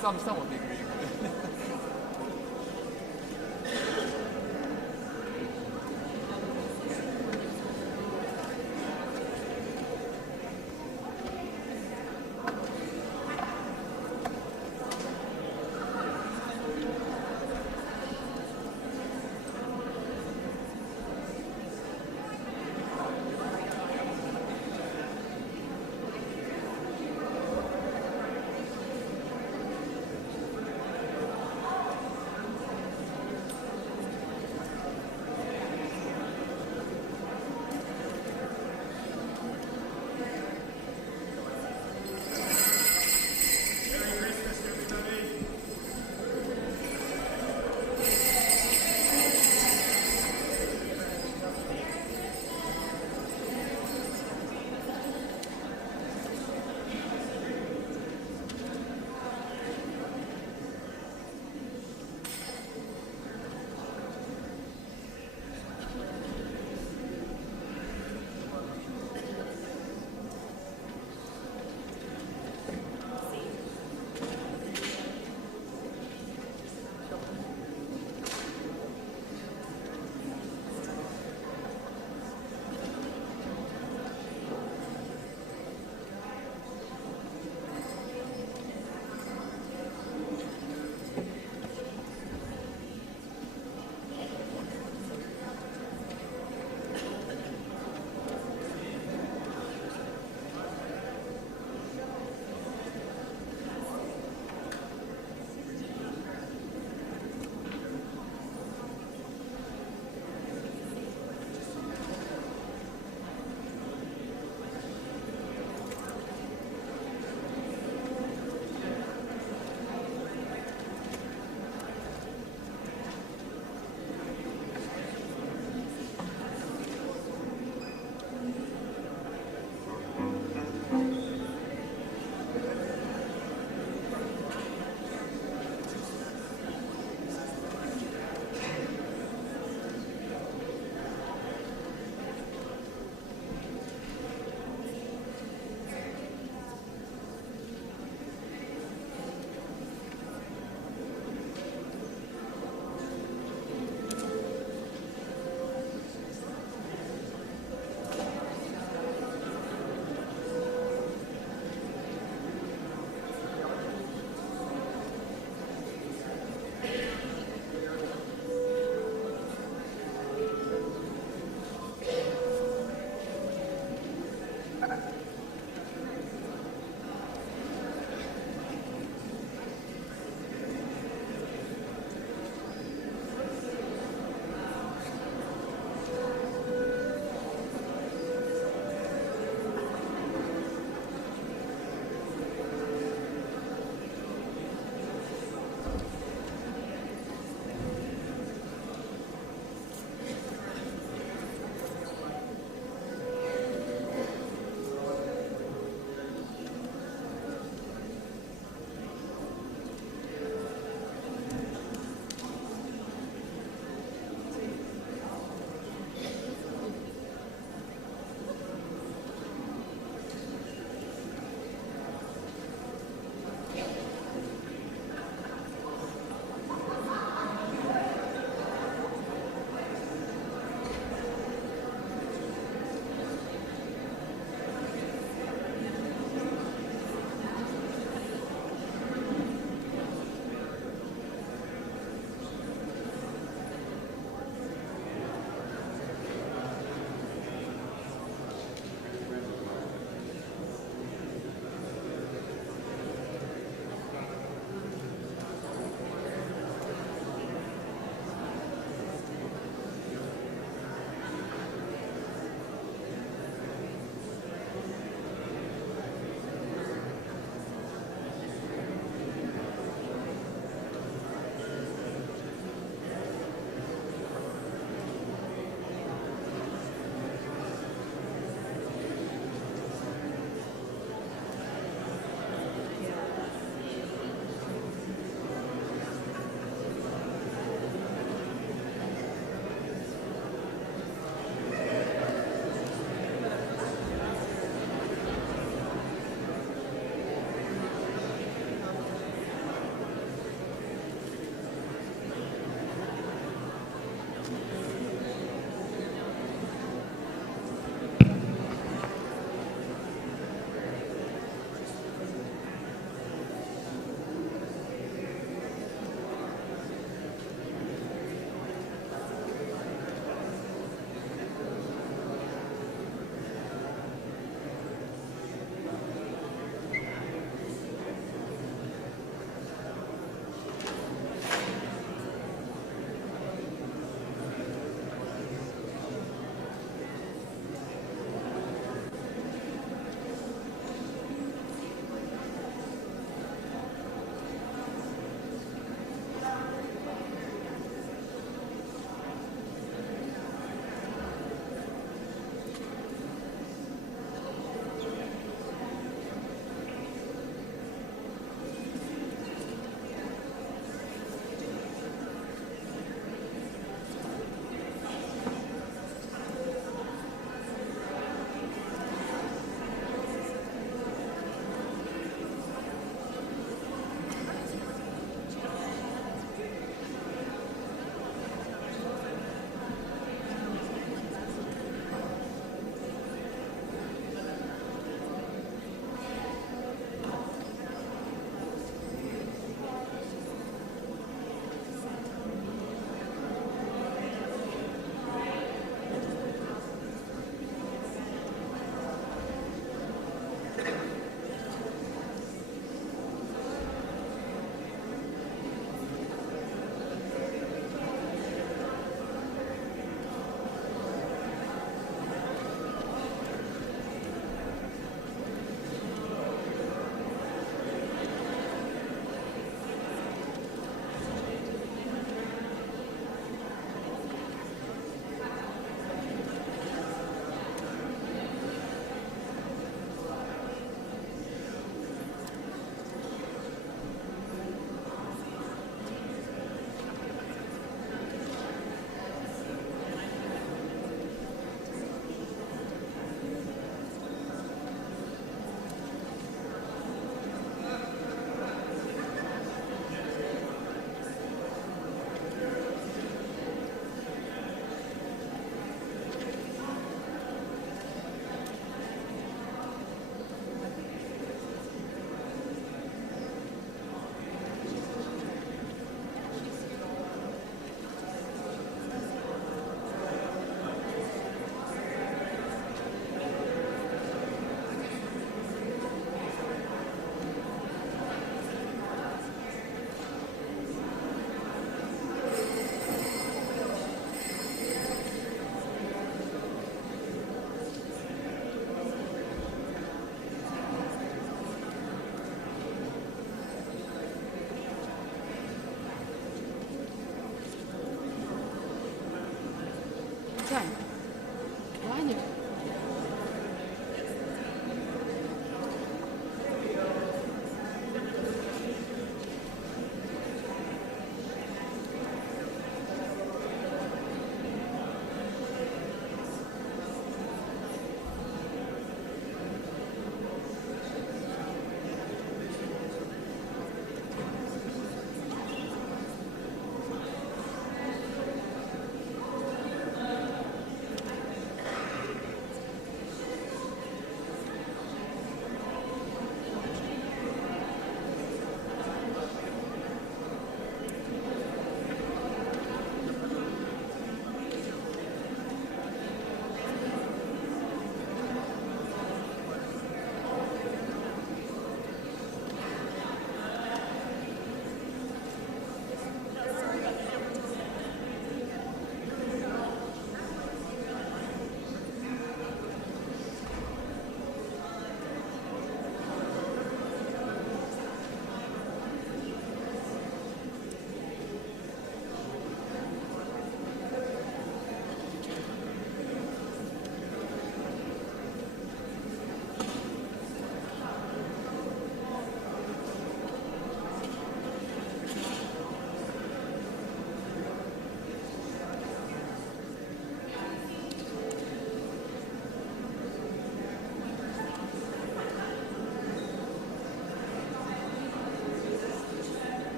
some degree.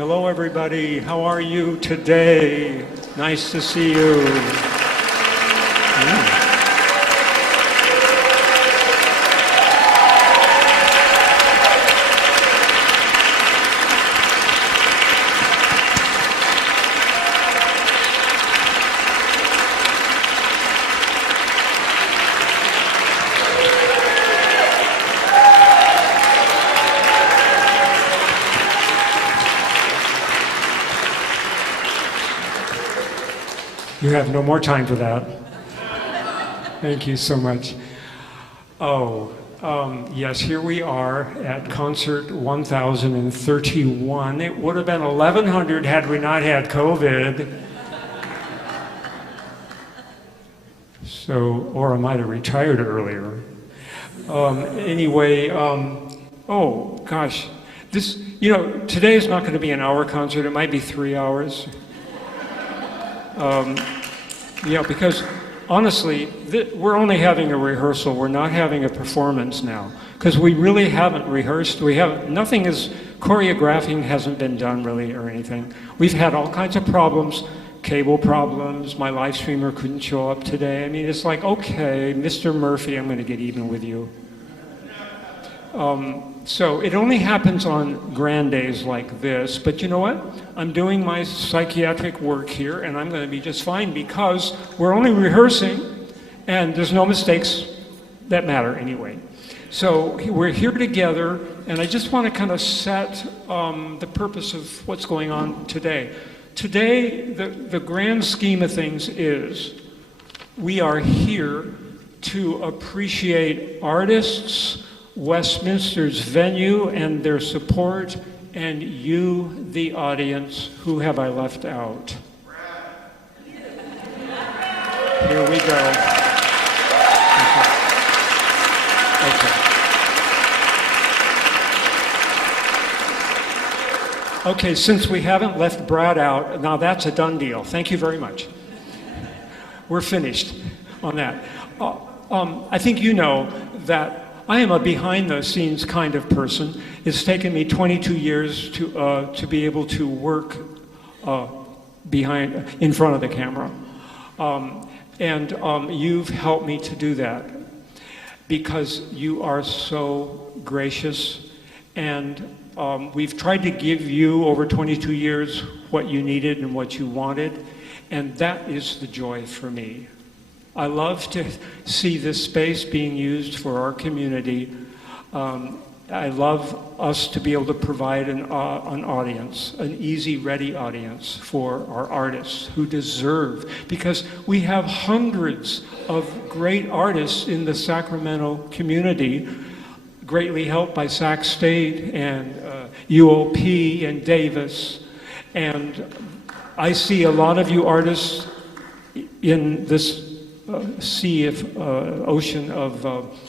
Hello, everybody. How are you today? Nice to see you. You have no more time for that. Thank you so much. Yes, here we are at concert 1031. It would have been 1100 had we not had COVID. So, or I might have retired earlier. Oh gosh, this, today is not going to be an hour concert. It might be 3 hours. Because honestly, we're only having a rehearsal. We're not having a performance now because we really haven't rehearsed. Choreographing hasn't been done really or anything. We've had all kinds of problems, cable problems. My live streamer couldn't show up today. I mean, it's like, okay, Mr. Murphy, I'm going to get even with you. So it only happens on grand days like this, but you know what? I'm doing my psychiatric work here and I'm going to be just fine because we're only rehearsing and there's no mistakes that matter anyway. So we're here together and I just want to kind of set the purpose of what's going on today. Today, the grand scheme of things is we are here to appreciate artists, Westminster's venue and their support, and you, the audience. Who have I left out? Here we go. Okay, since we haven't left Brad out, now that's a done deal. Thank you very much. We're finished on that. I think you know that I am a behind-the-scenes kind of person. It's taken me 22 years to be able to work in front of the camera. You've helped me to do that because you are so gracious, and we've tried to give you over 22 years what you needed and what you wanted, and that is the joy for me. I love to see this space being used for our community. I love us to be able to provide an audience, an easy, ready audience for our artists who deserve, because we have hundreds of great artists in the Sacramento community, greatly helped by Sac State and UOP and Davis. And I see a lot of you artists in this ocean of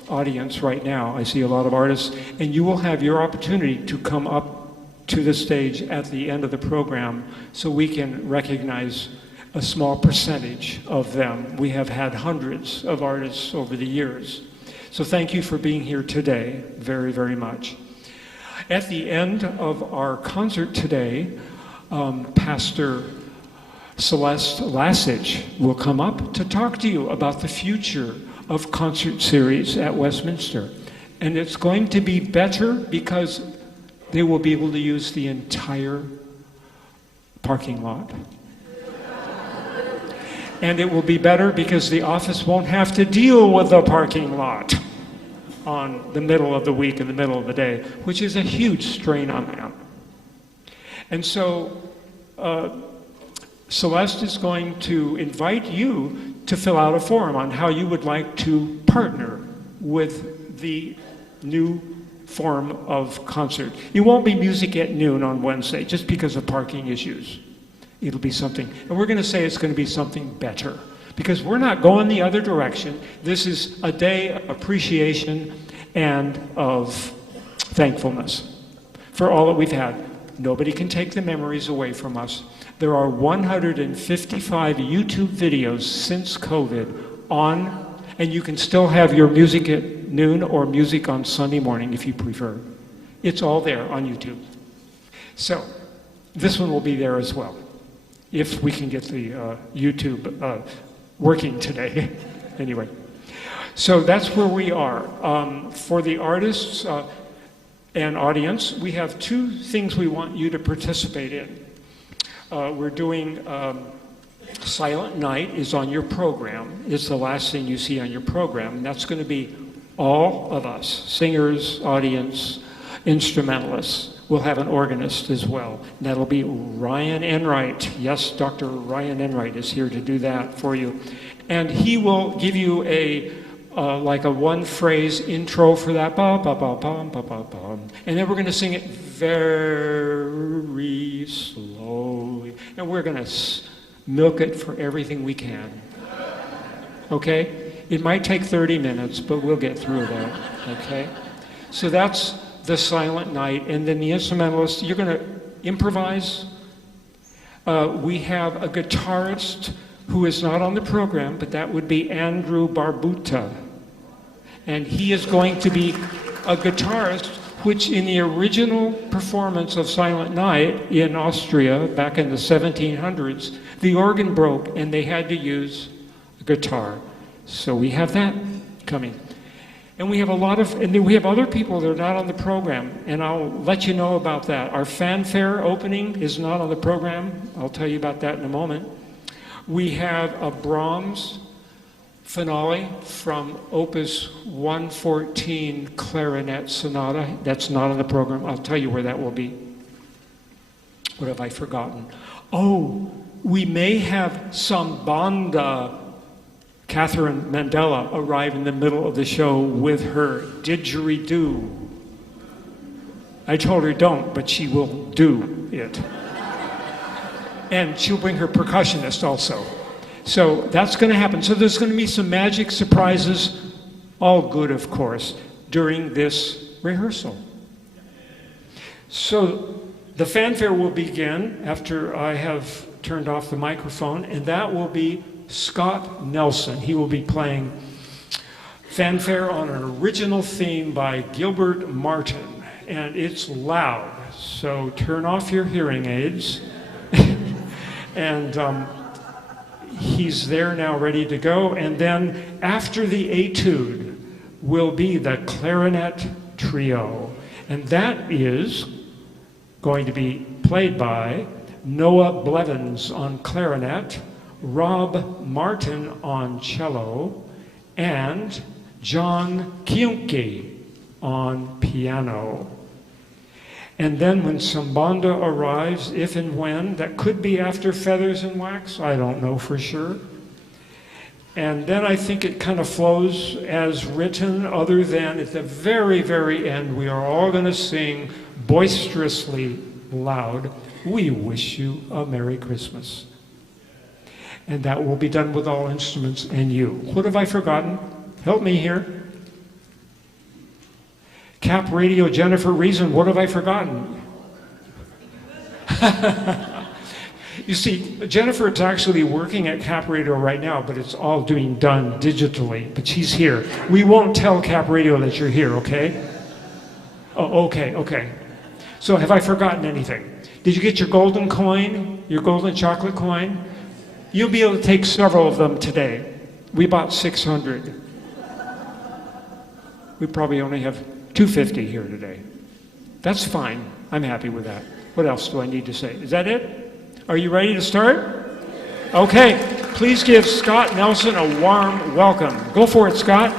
audience right now. I see a lot of artists, and you will have your opportunity to come up to the stage at the end of the program so we can recognize a small percentage of them. We have had hundreds of artists over the years. So thank you for being here today, very, very much. At the end of our concert today, Pastor Celeste Lasich will come up to talk to you about the future of concert series at Westminster. And it's going to be better because they will be able to use the entire parking lot. And it will be better because the office won't have to deal with the parking lot on the middle of the week and the middle of the day, which is a huge strain on them. And so, Celeste is going to invite you to fill out a form on how you would like to partner with the new form of concert. It won't be music at noon on Wednesday just because of parking issues. It'll be something, and we're going to say it's going to be something better because we're not going the other direction. This is a day of appreciation and of thankfulness for all that we've had. Nobody can take the memories away from us. There are 155 YouTube videos since COVID on, and you can still have your music at noon or music on Sunday morning if you prefer. It's all there on YouTube. So, This one will be there as well, if we can get the YouTube working today. Anyway, so that's where we are. For the artists and audience, we have two things we want you to participate in. We're doing Silent Night is on your program. It's the last thing you see on your program, and that's going to be all of us, singers, audience, instrumentalists. We'll have an organist as well. And that'll be Ryan Enright. Yes, Dr. Ryan Enright is here to do that for you. And he will give you a like a one-phrase intro for that. Ba, ba, ba, ba, ba, ba, ba. And then we're going to sing it very slowly. And we're going to milk it for everything we can. Okay? It might take 30 minutes, but we'll get through that. Okay? So that's the Silent Night, and then the instrumentalist, you're going to improvise. We have a guitarist who is not on the program, but that would be Aden Barbuta. And he is going to be a guitarist, which in the original performance of Silent Night in Austria back in the 1700s, the organ broke and they had to use a guitar. So we have that coming. And we have and we have other people that are not on the program, and I'll let you know about that. Our fanfare opening is not on the program. I'll tell you about that in a moment. We have a Brahms finale from Opus 114 Clarinet Sonata. That's not on the program. I'll tell you where that will be. What have I forgotten? Oh, we may have some banda. Catherine Mandela arrive in the middle of the show with her didgeridoo. I told her don't, but she will do it. And she'll bring her percussionist also. So that's going to happen. So there's going to be some magic surprises, all good, of course, during this rehearsal. So the fanfare will begin after I have turned off the microphone, and that will be Scott Nelson. He will be playing fanfare on an original theme by Gilbert Martin, and it's loud, so turn off your hearing aids. And he's there now, ready to go. And then after the Etude will be the Clarinet Trio, and that is going to be played by Noah Blevins on clarinet, Robb Martin on cello, and John Kiunke on piano. And then when Sambanda arrives, if and when, that could be after Feathers and Wax, I don't know for sure. And then I think it kind of flows as written, other than at the very, very end, we are all going to sing boisterously loud, "We wish you a Merry Christmas." And that will be done with all instruments and you. What have I forgotten? Help me here. Cap Radio, Jennifer Reason, what have I forgotten? You see, Jennifer is actually working at Cap Radio right now, but it's all done digitally. But she's here. We won't tell Cap Radio that you're here, okay? Oh, okay. So have I forgotten anything? Did you get your golden coin, your golden chocolate coin? You'll be able to take several of them today. We bought 600. We probably only have 250 here today. That's fine. I'm happy with that. What else do I need to say? Is that it? Are you ready to start? Okay. Please give Scott Nelson a warm welcome. Go for it, Scott.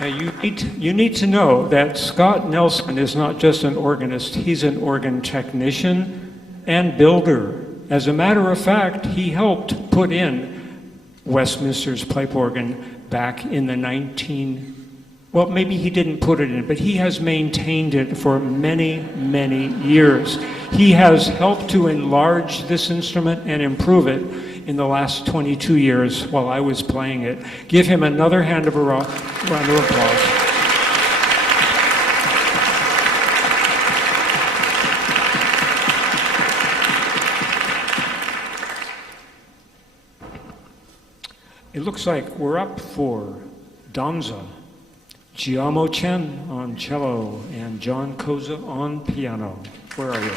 You need to know that Scott Nelson is not just an organist, he's an organ technician and builder. As a matter of fact, he helped put in Westminster's pipe organ back in the well, maybe he didn't put it in, but he has maintained it for many, many years. He has helped to enlarge this instrument and improve it in the last 22 years while I was playing it. Give him another round of applause. It looks like we're up for Danza. Jia-mo Chen on cello and John Cozza on piano. Where are you?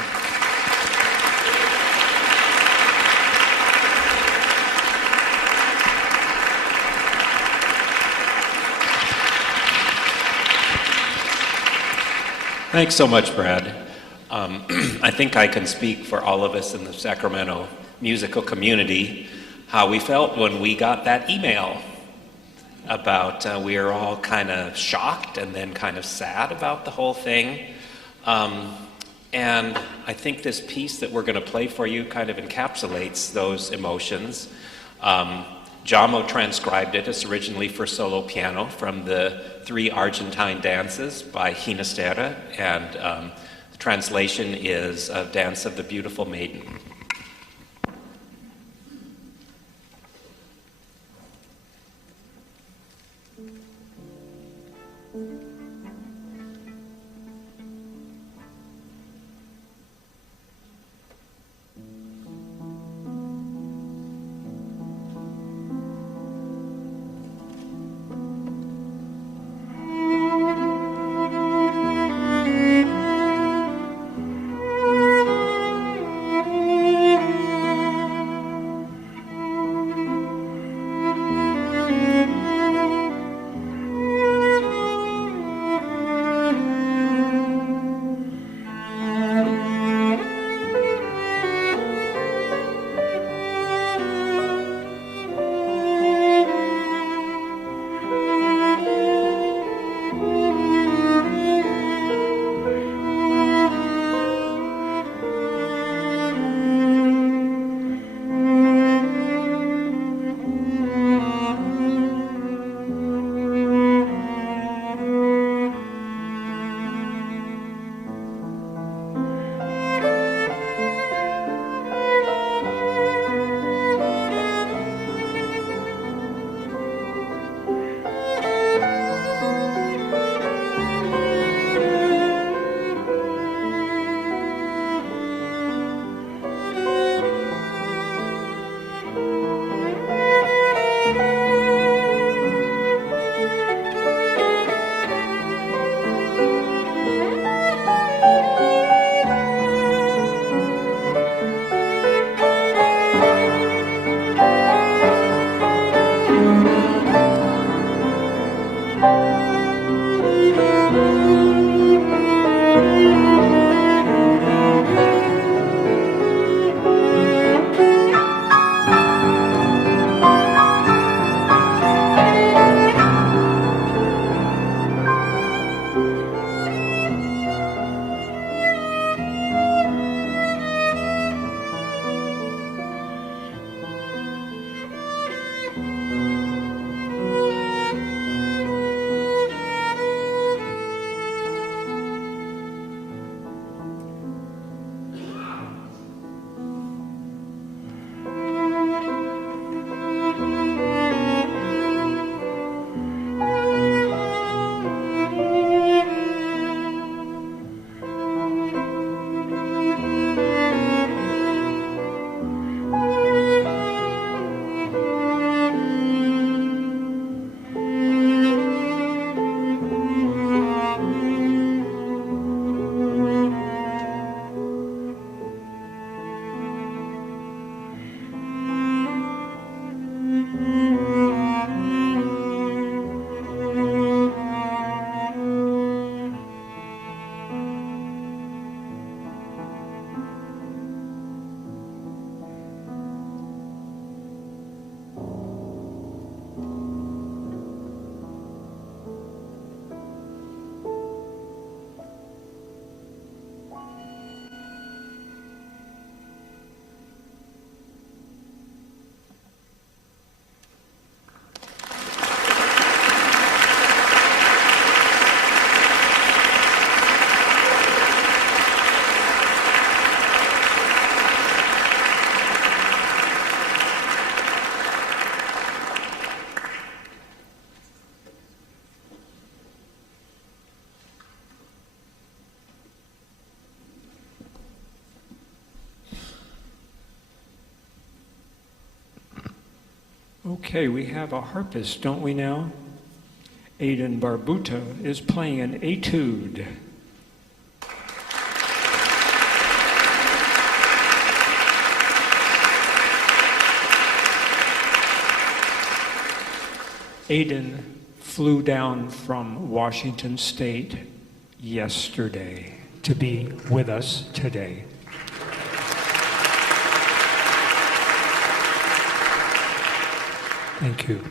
Thanks so much, Brad. I think I can speak for all of us in the Sacramento musical community how we felt when we got that email about we were all kind of shocked and then kind of sad about the whole thing. And I think this piece that we're going to play for you kind of encapsulates those emotions. Jia-mo transcribed it. It's originally for solo piano from the 3 Argentine dances by Ginastera, and the translation is a Dance of the Beautiful Maiden. Okay, we have a harpist, don't we now? Aden Barbuta is playing an Etude. Aden flew down from Washington State yesterday to be with us today. Thank you.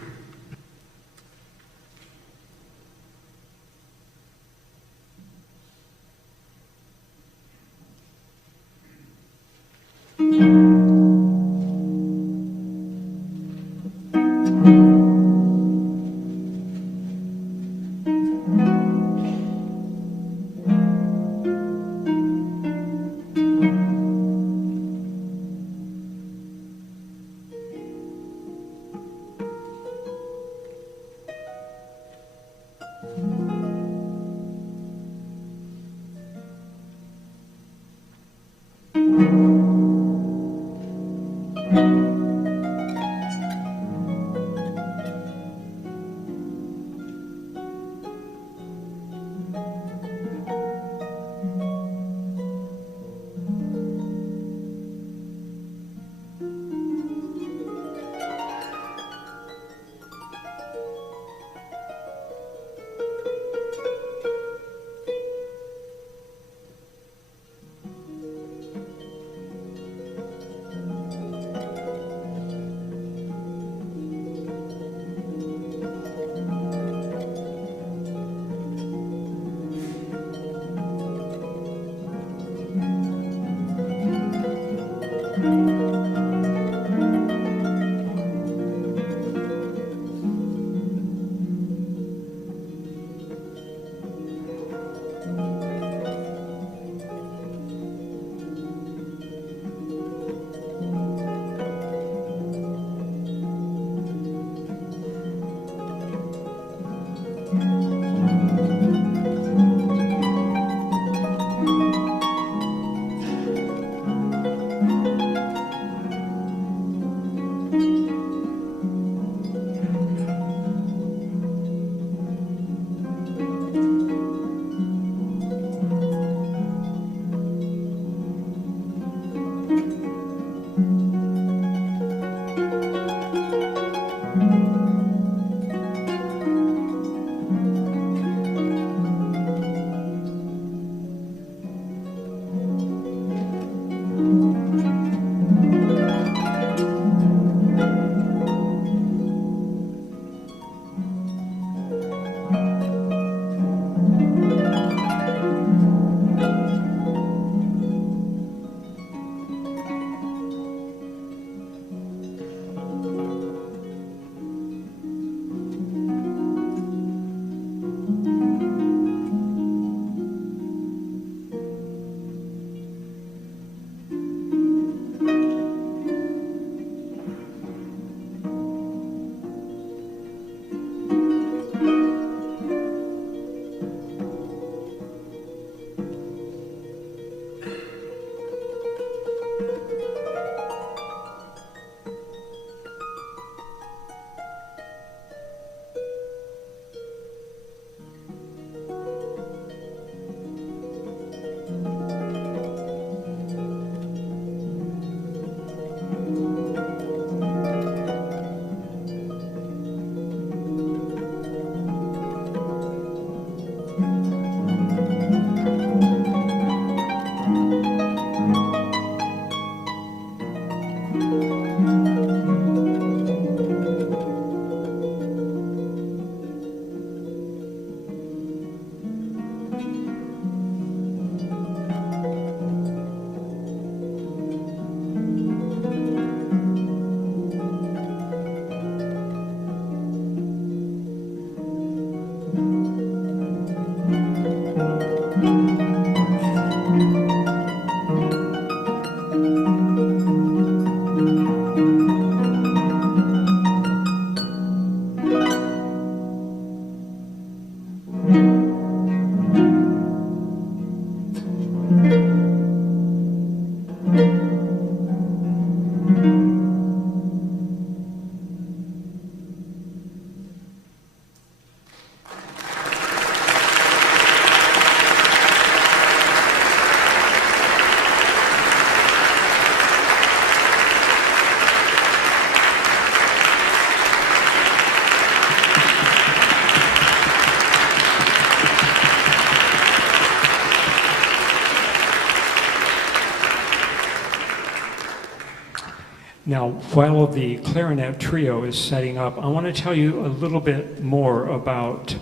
Now, while the Clarinet Trio is setting up, I want to tell you a little bit more about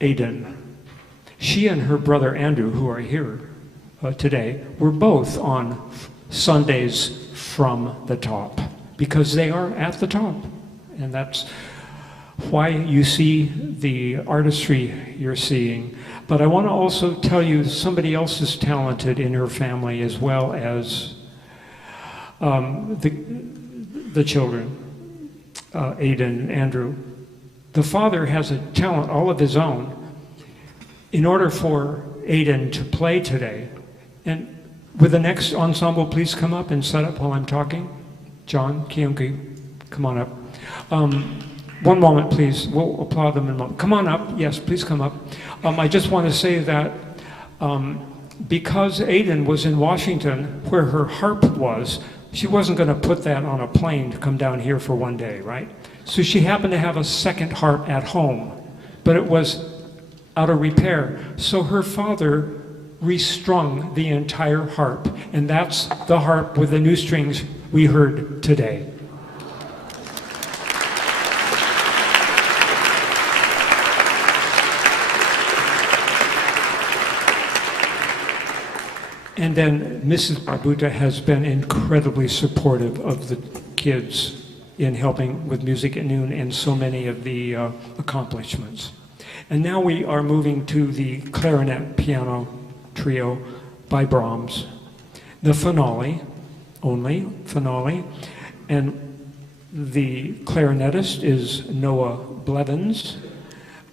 Aden. She and her brother Andrew, who are here today, were both on Sundays from the top, because they are at the top. And that's why you see the artistry you're seeing. But I want to also tell you somebody else is talented in her family, as well as the children, Aden and Andrew. The father has a talent all of his own. In order for Aden to play today, and with the next ensemble, please come up and set up while I'm talking. John, Kiunke, come on up. One moment, please. We'll applaud them in a moment. Come on up. Yes, please come up. I just want to say that because Aden was in Washington, where her harp was, she wasn't going to put that on a plane to come down here for one day, right? So she happened to have a second harp at home, but it was out of repair. So her father restrung the entire harp, and that's the harp with the new strings we heard today. And then Mrs. Barbuta has been incredibly supportive of the kids in helping with music at noon and so many of the accomplishments. And now we are moving to the Clarinet Piano Trio by Brahms. The finale, only finale, and the clarinetist is Noah Blevins,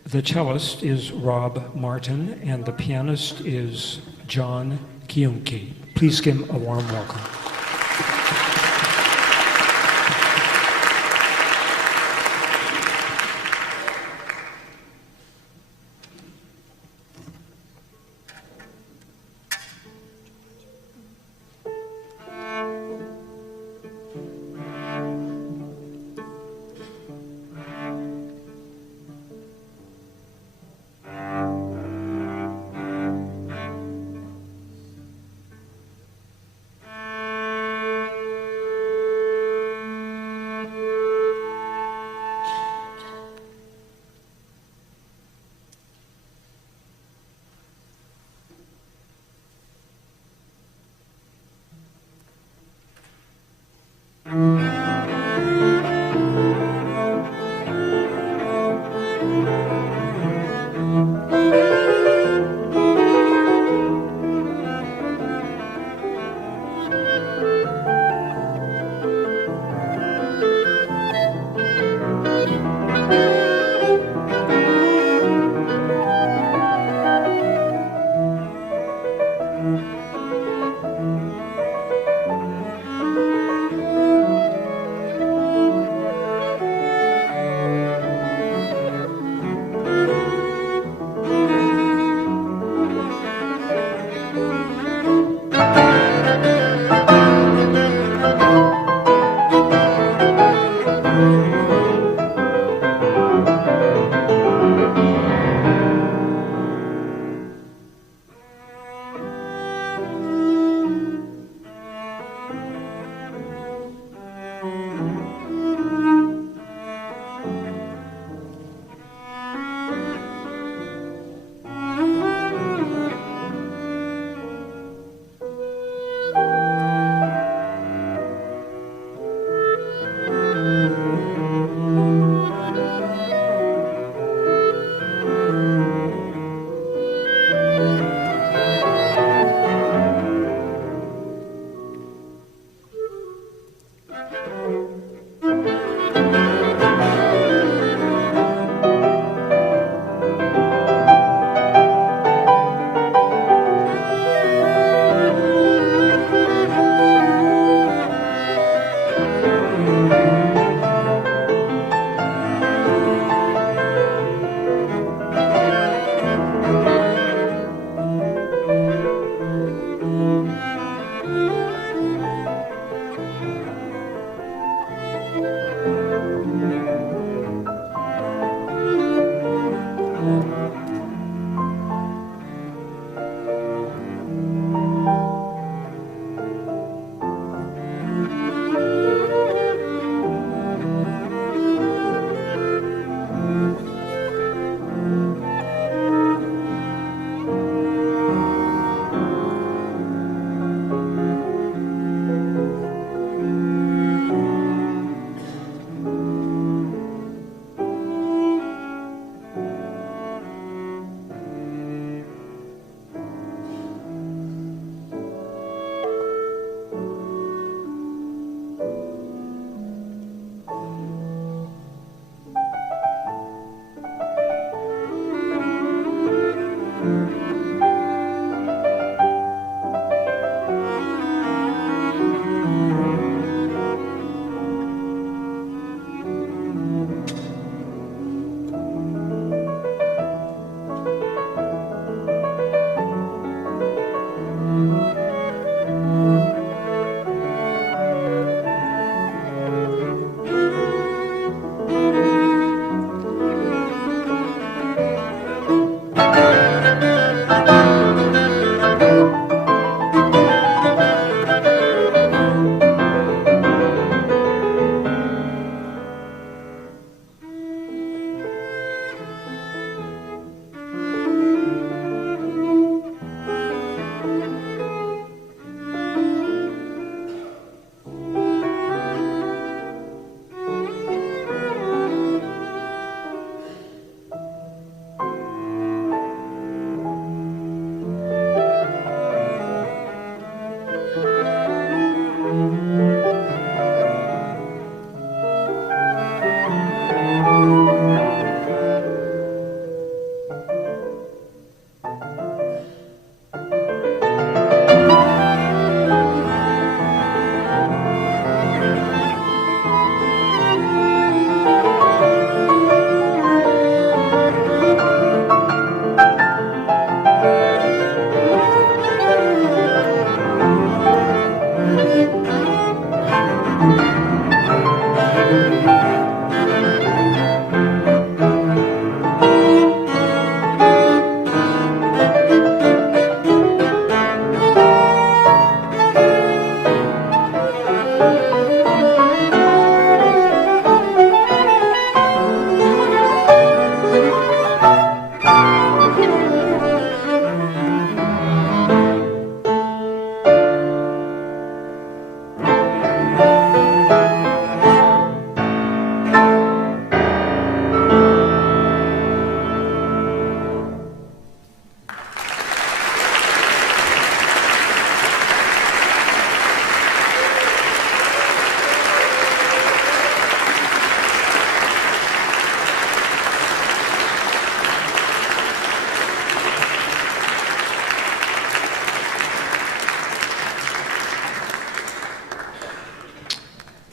the cellist is Robb Martin, and the pianist is John Kiunke. Please give him a warm welcome.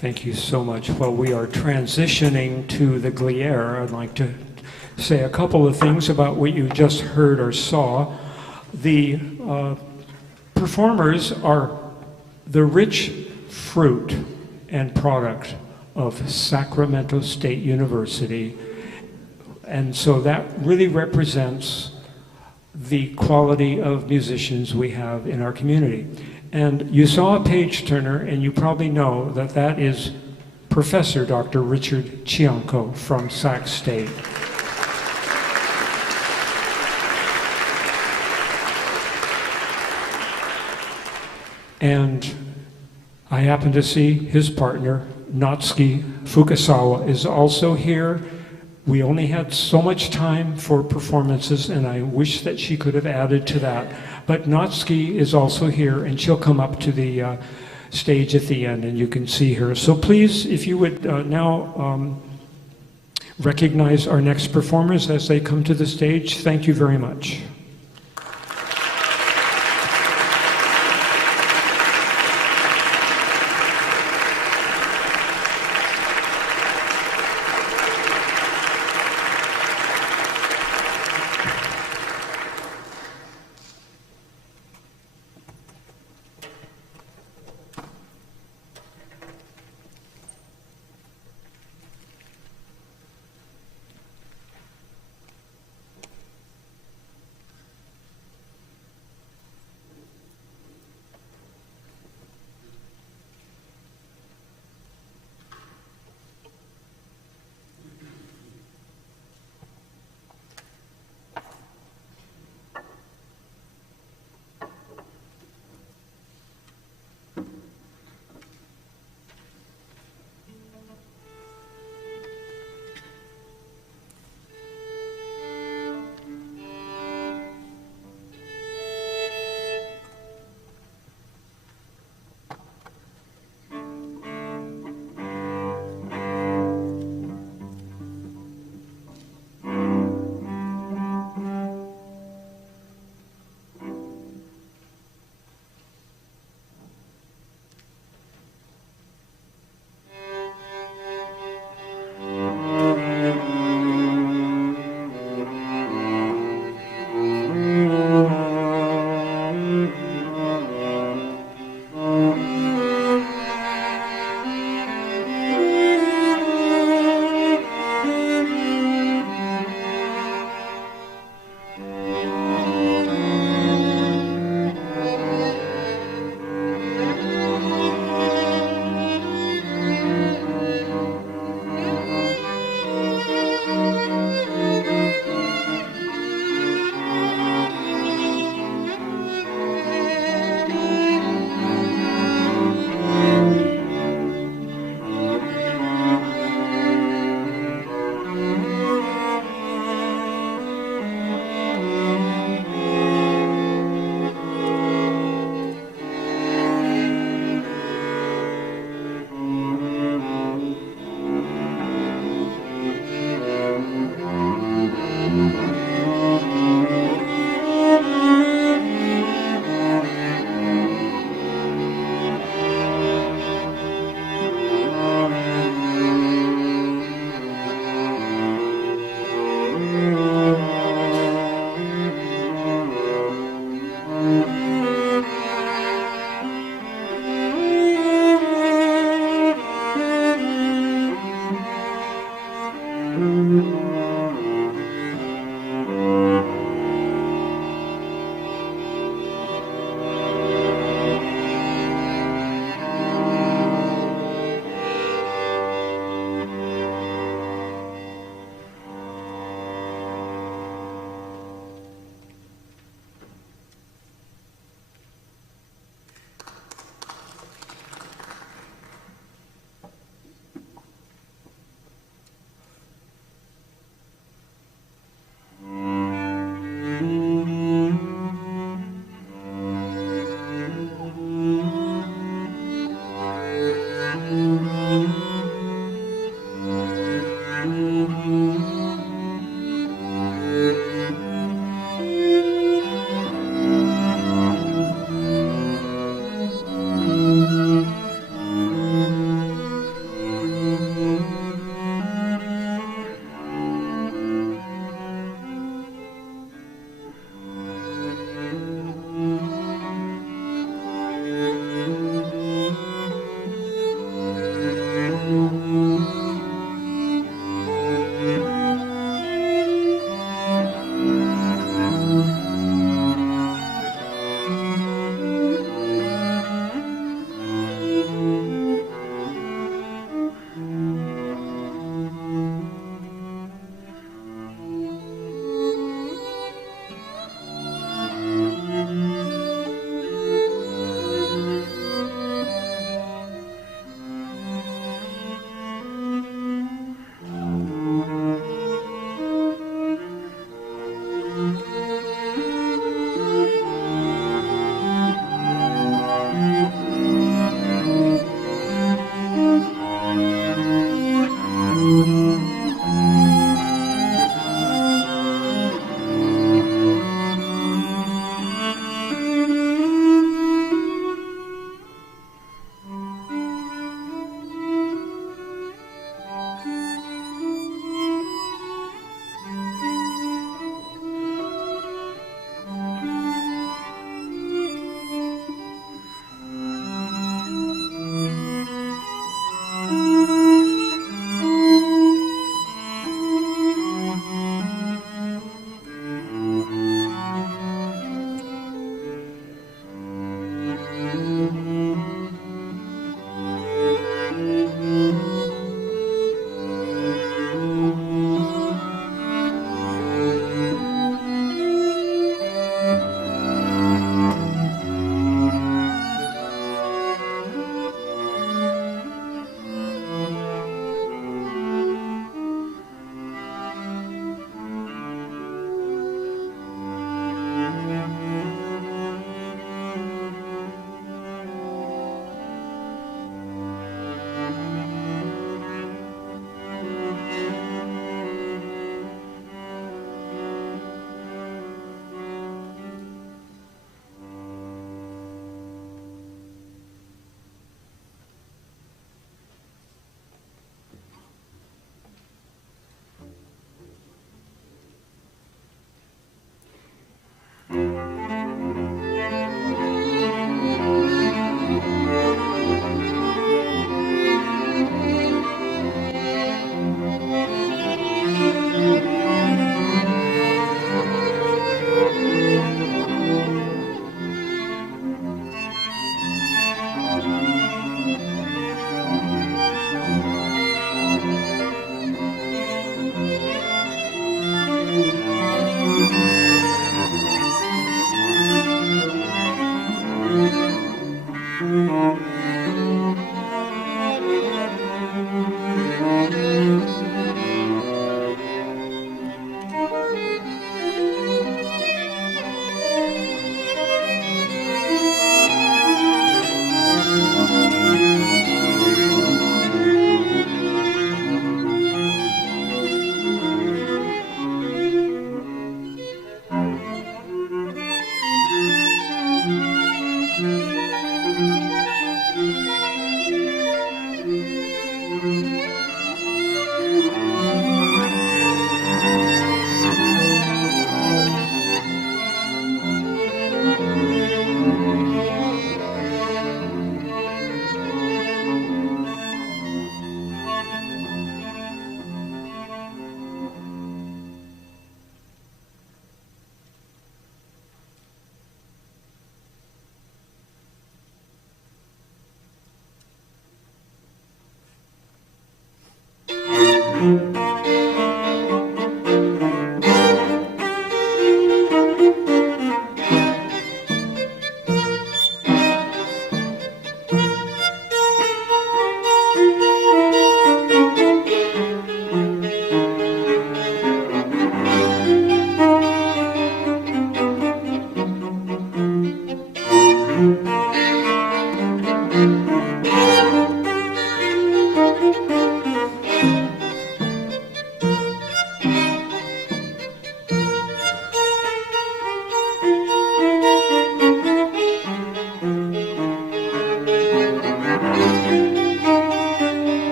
Thank you so much. Well, we are transitioning to the Glière. I'd like to say a couple of things about what you just heard or saw. The performers are the rich fruit and product of Sacramento State University, and so that really represents the quality of musicians we have in our community. And you saw a page turner, and you probably know that that is Professor Dr. Richard Kiunke from Sac State. And I happen to see his partner, Natsuki Fukasawa, is also here. We only had so much time for performances, and I wish that she could have added to that. But Natsuki is also here, and she'll come up to the stage at the end, and you can see her. So please, if you would now recognize our next performers as they come to the stage. Thank you very much.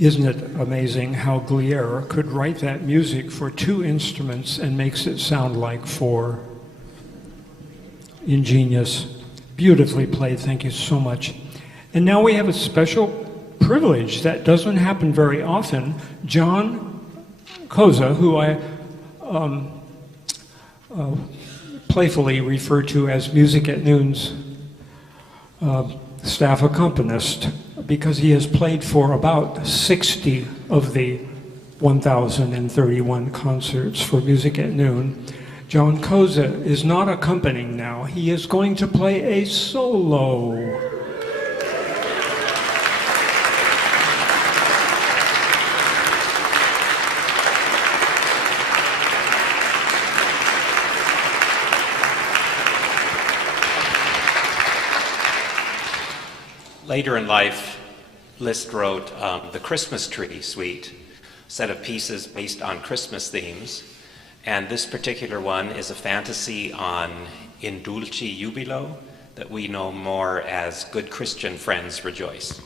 Isn't it amazing how Glière could write that music for two instruments and makes it sound like four? Ingenious. Beautifully played. Thank you so much. And now we have a special privilege that doesn't happen very often. John Cozza, who I playfully refer to as Music at Noon's staff accompanist, because he has played for about 60 of the 1,031 concerts for Music at Noon. John Cozza is not accompanying now. He is going to play a solo. Later in life, Liszt wrote the Christmas Tree Suite, a set of pieces based on Christmas themes. And this particular one is a fantasy on In Dulci Jubilo, that we know more as good Christian friends rejoice.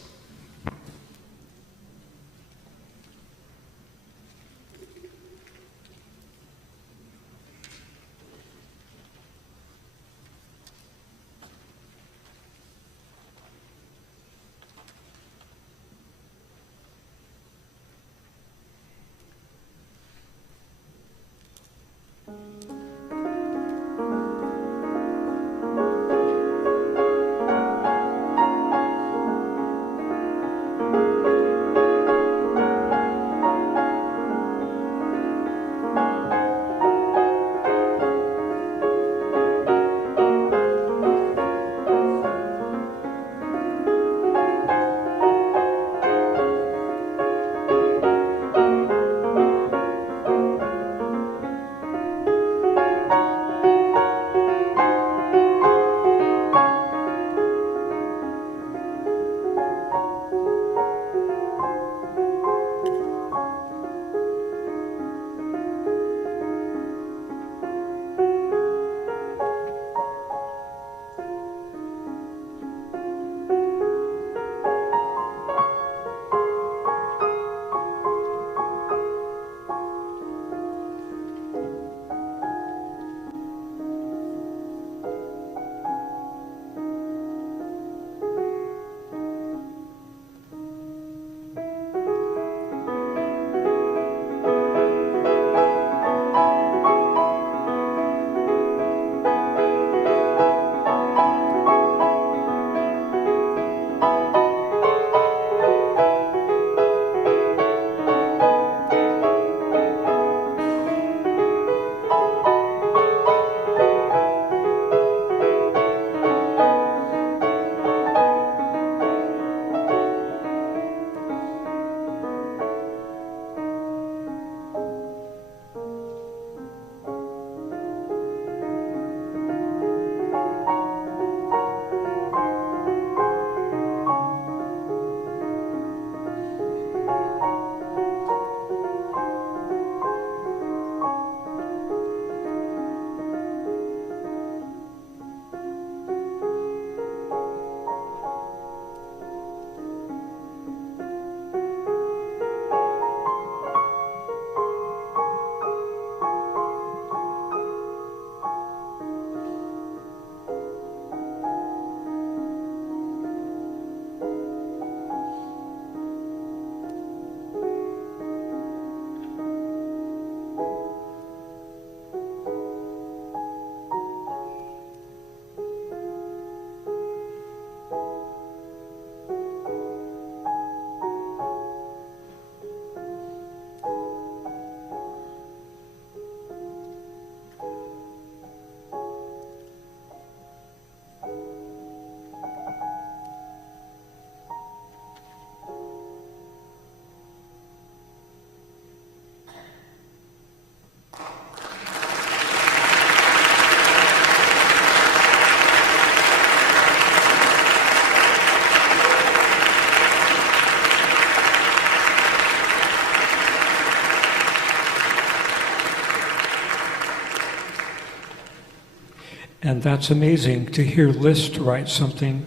And that's amazing to hear Liszt write something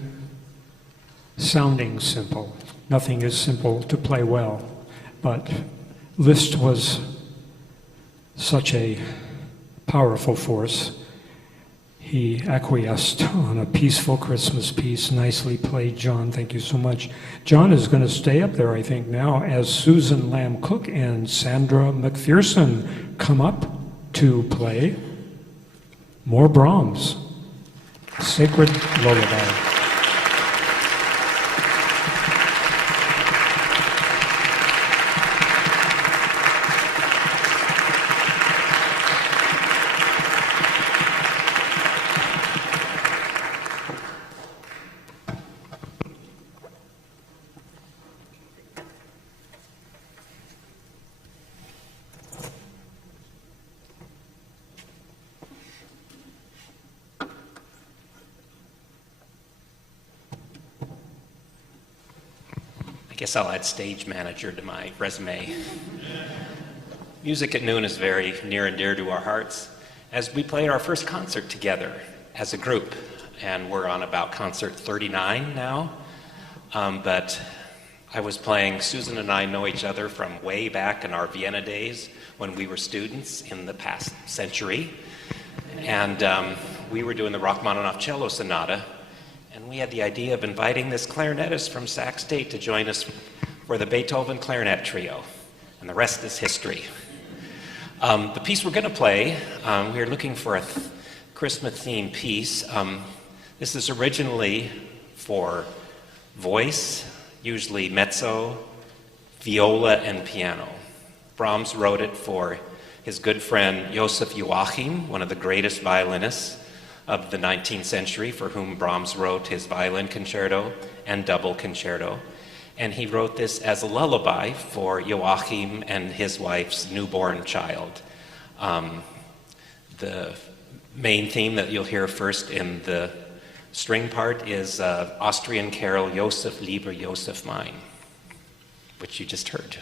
sounding simple. Nothing is simple to play well, but Liszt was such a powerful force. He acquiesced on a peaceful Christmas piece. Nicely played, John. Thank you so much. John is going to stay up there, I think, now as Susan Lamb Cook and Sandra McPherson come up to play more Brahms, Sacred Lullaby. I guess I'll add stage manager to my resume. Music at Noon is very near and dear to our hearts. As we played our first concert together as a group, and we're on about concert 39 now. But I was playing, Susan and I know each other from way back in our Vienna days when we were students in the past century. And we were doing the Rachmaninoff Cello Sonata, and we had the idea of inviting this clarinetist from Sac State to join us for the Beethoven Clarinet Trio. And the rest is history. The piece we're going to play, we are looking for a Christmas-themed piece. This is originally for voice, usually mezzo, viola, and piano. Brahms wrote it for his good friend Joseph Joachim, one of the greatest violinists of the 19th century, for whom Brahms wrote his violin concerto and double concerto. And he wrote this as a lullaby for Joachim and his wife's newborn child. The main theme that you'll hear first in the string part is Austrian carol Joseph Lieber Joseph Mein, which you just heard.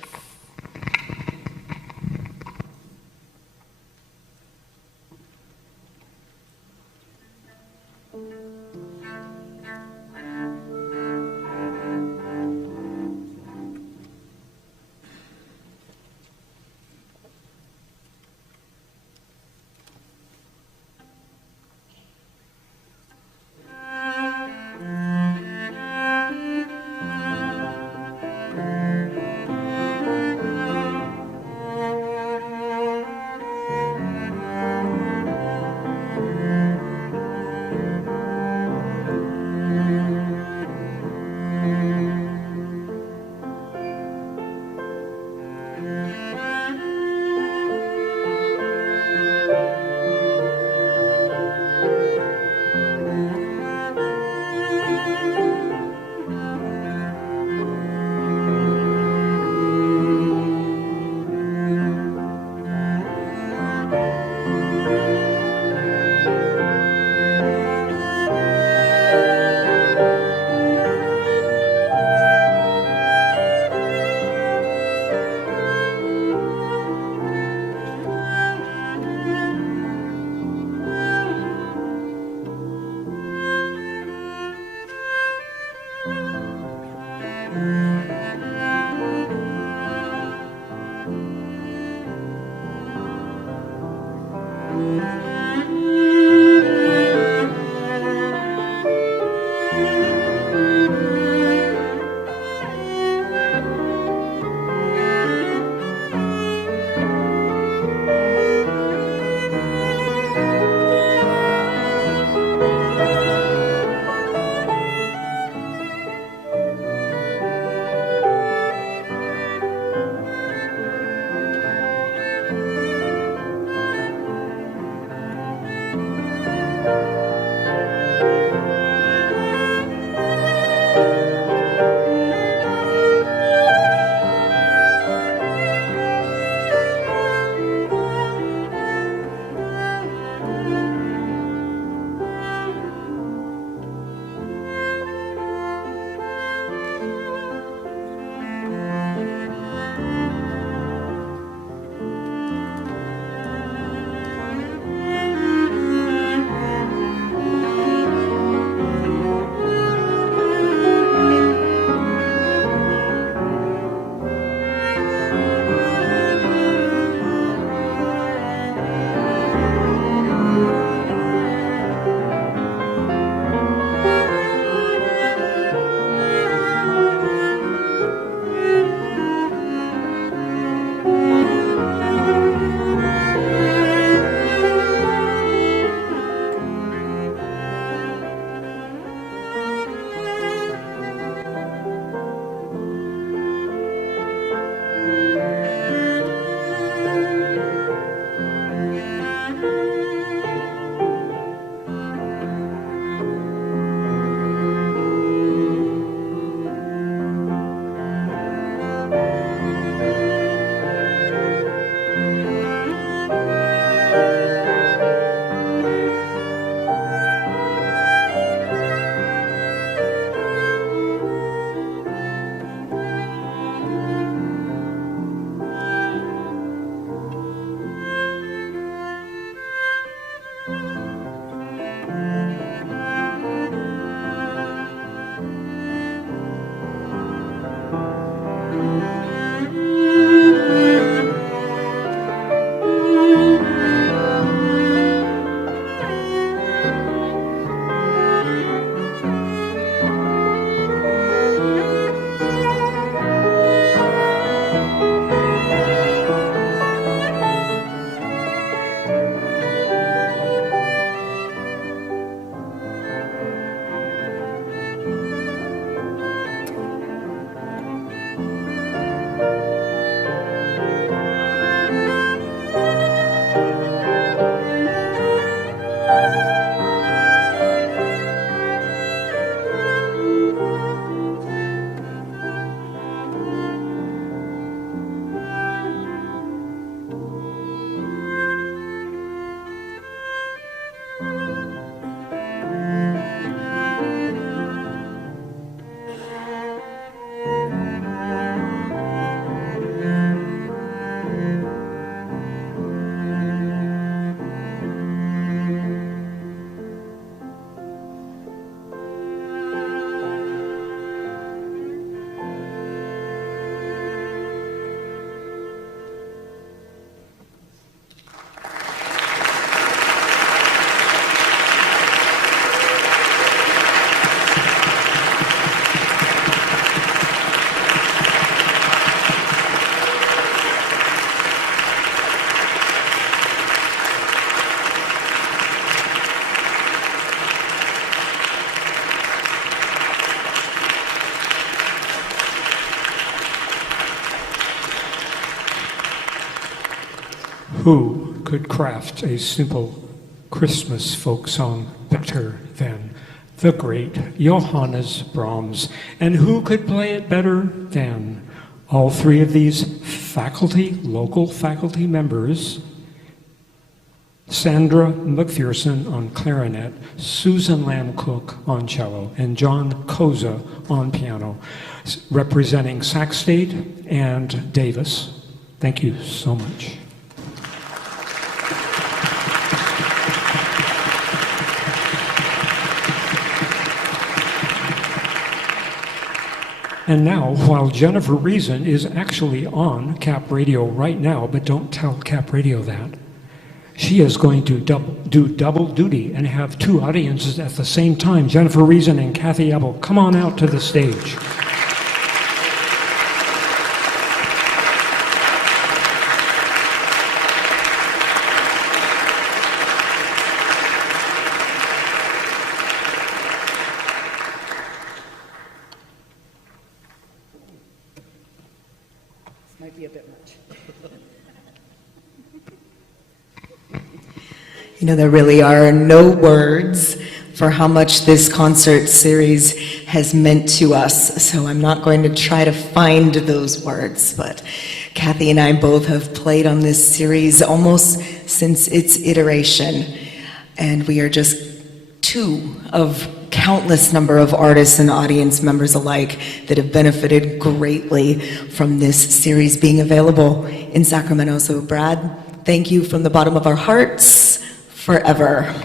Who could craft a simple Christmas folk song better than the great Johannes Brahms? And who could play it better than all three of these local faculty members? Sandra McPherson on clarinet, Susan Lamb Cook on cello, and John Cozza on piano, representing Sac State and Davis. Thank you so much. And now, while Jennifer Reason is actually on Cap Radio right now, but don't tell Cap Radio that, she is going to do double duty and have two audiences at the same time. Jennifer Reason and Kathy Ebel, come on out to the stage. This might be a bit much. You know, there really are no words for how much this concert series has meant to us, so I'm not going to try to find those words, but Kathy and I both have played on this series almost since its iteration, and we are just two of countless number of artists and audience members alike that have benefited greatly from this series being available in Sacramento. So Brad, thank you from the bottom of our hearts. Forever.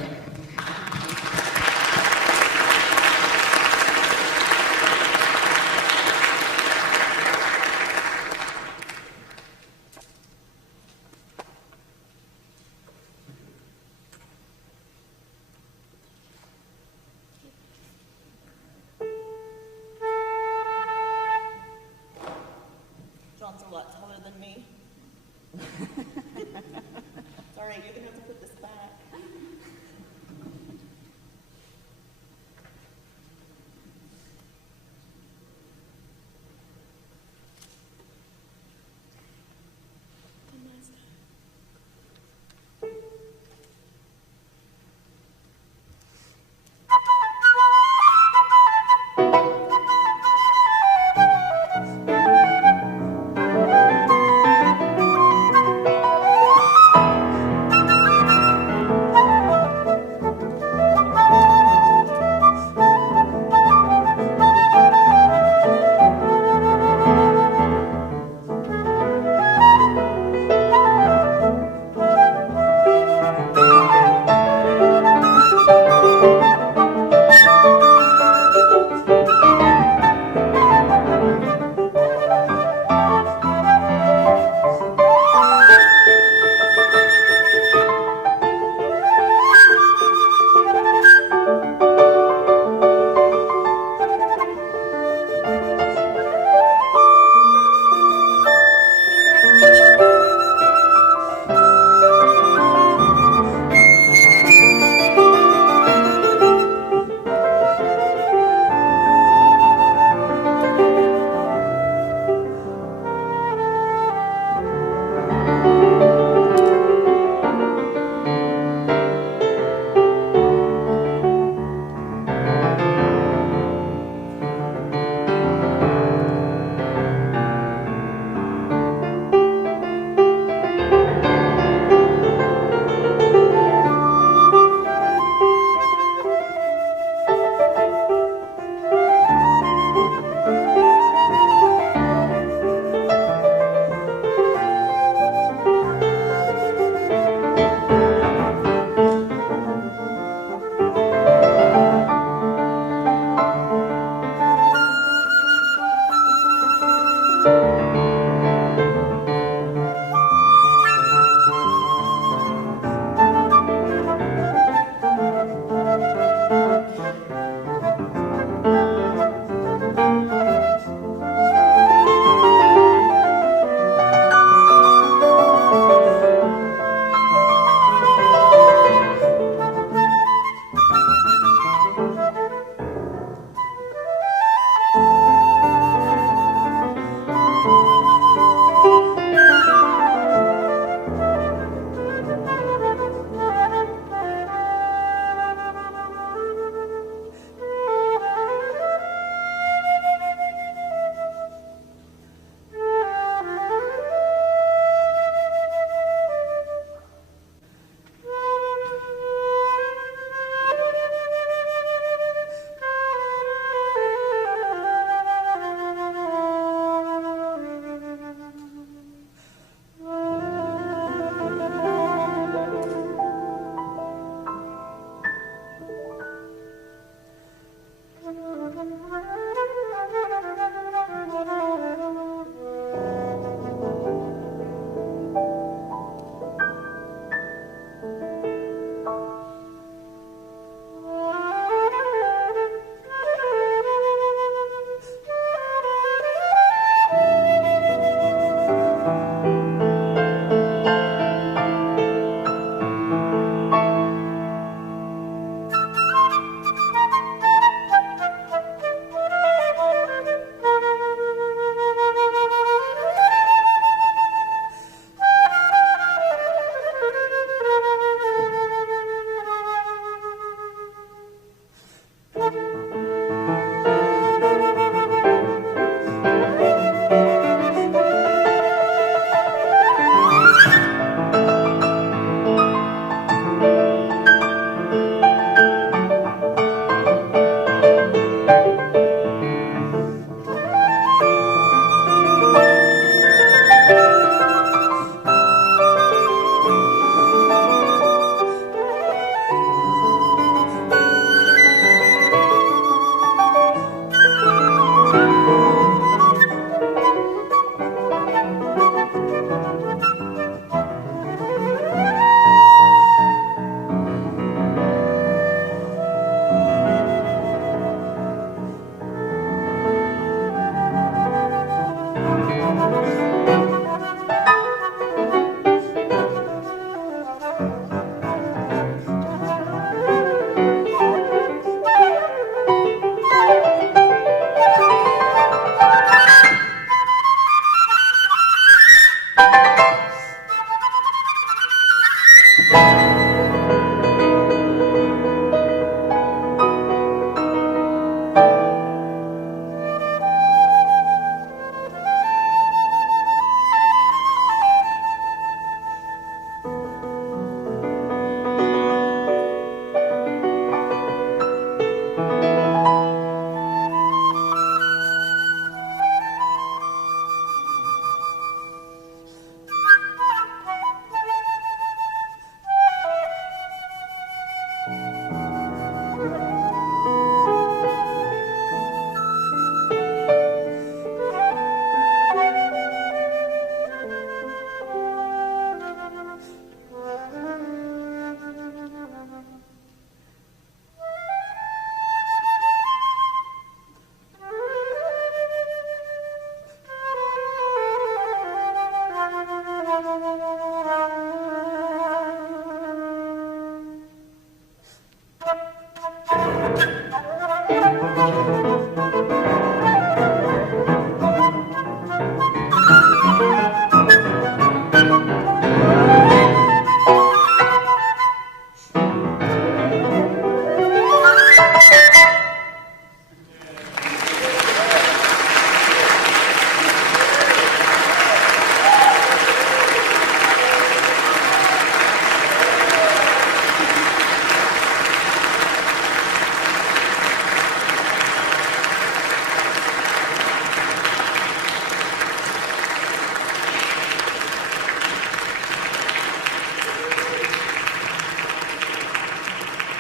John's a lot taller than me. It's all right, you're gonna have to put this back.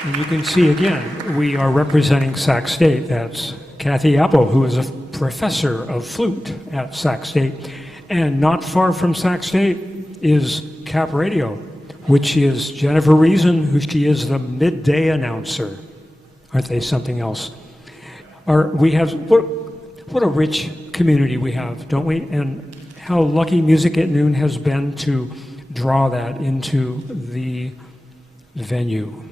And you can see again, we are representing Sac State. That's Kathy Apple, who is a professor of flute at Sac State. And not far from Sac State is Cap Radio, which is Jennifer Reason, who she is the midday announcer. Aren't they something else? We have, what a rich community we have, don't we? And how lucky Music at Noon has been to draw that into the venue.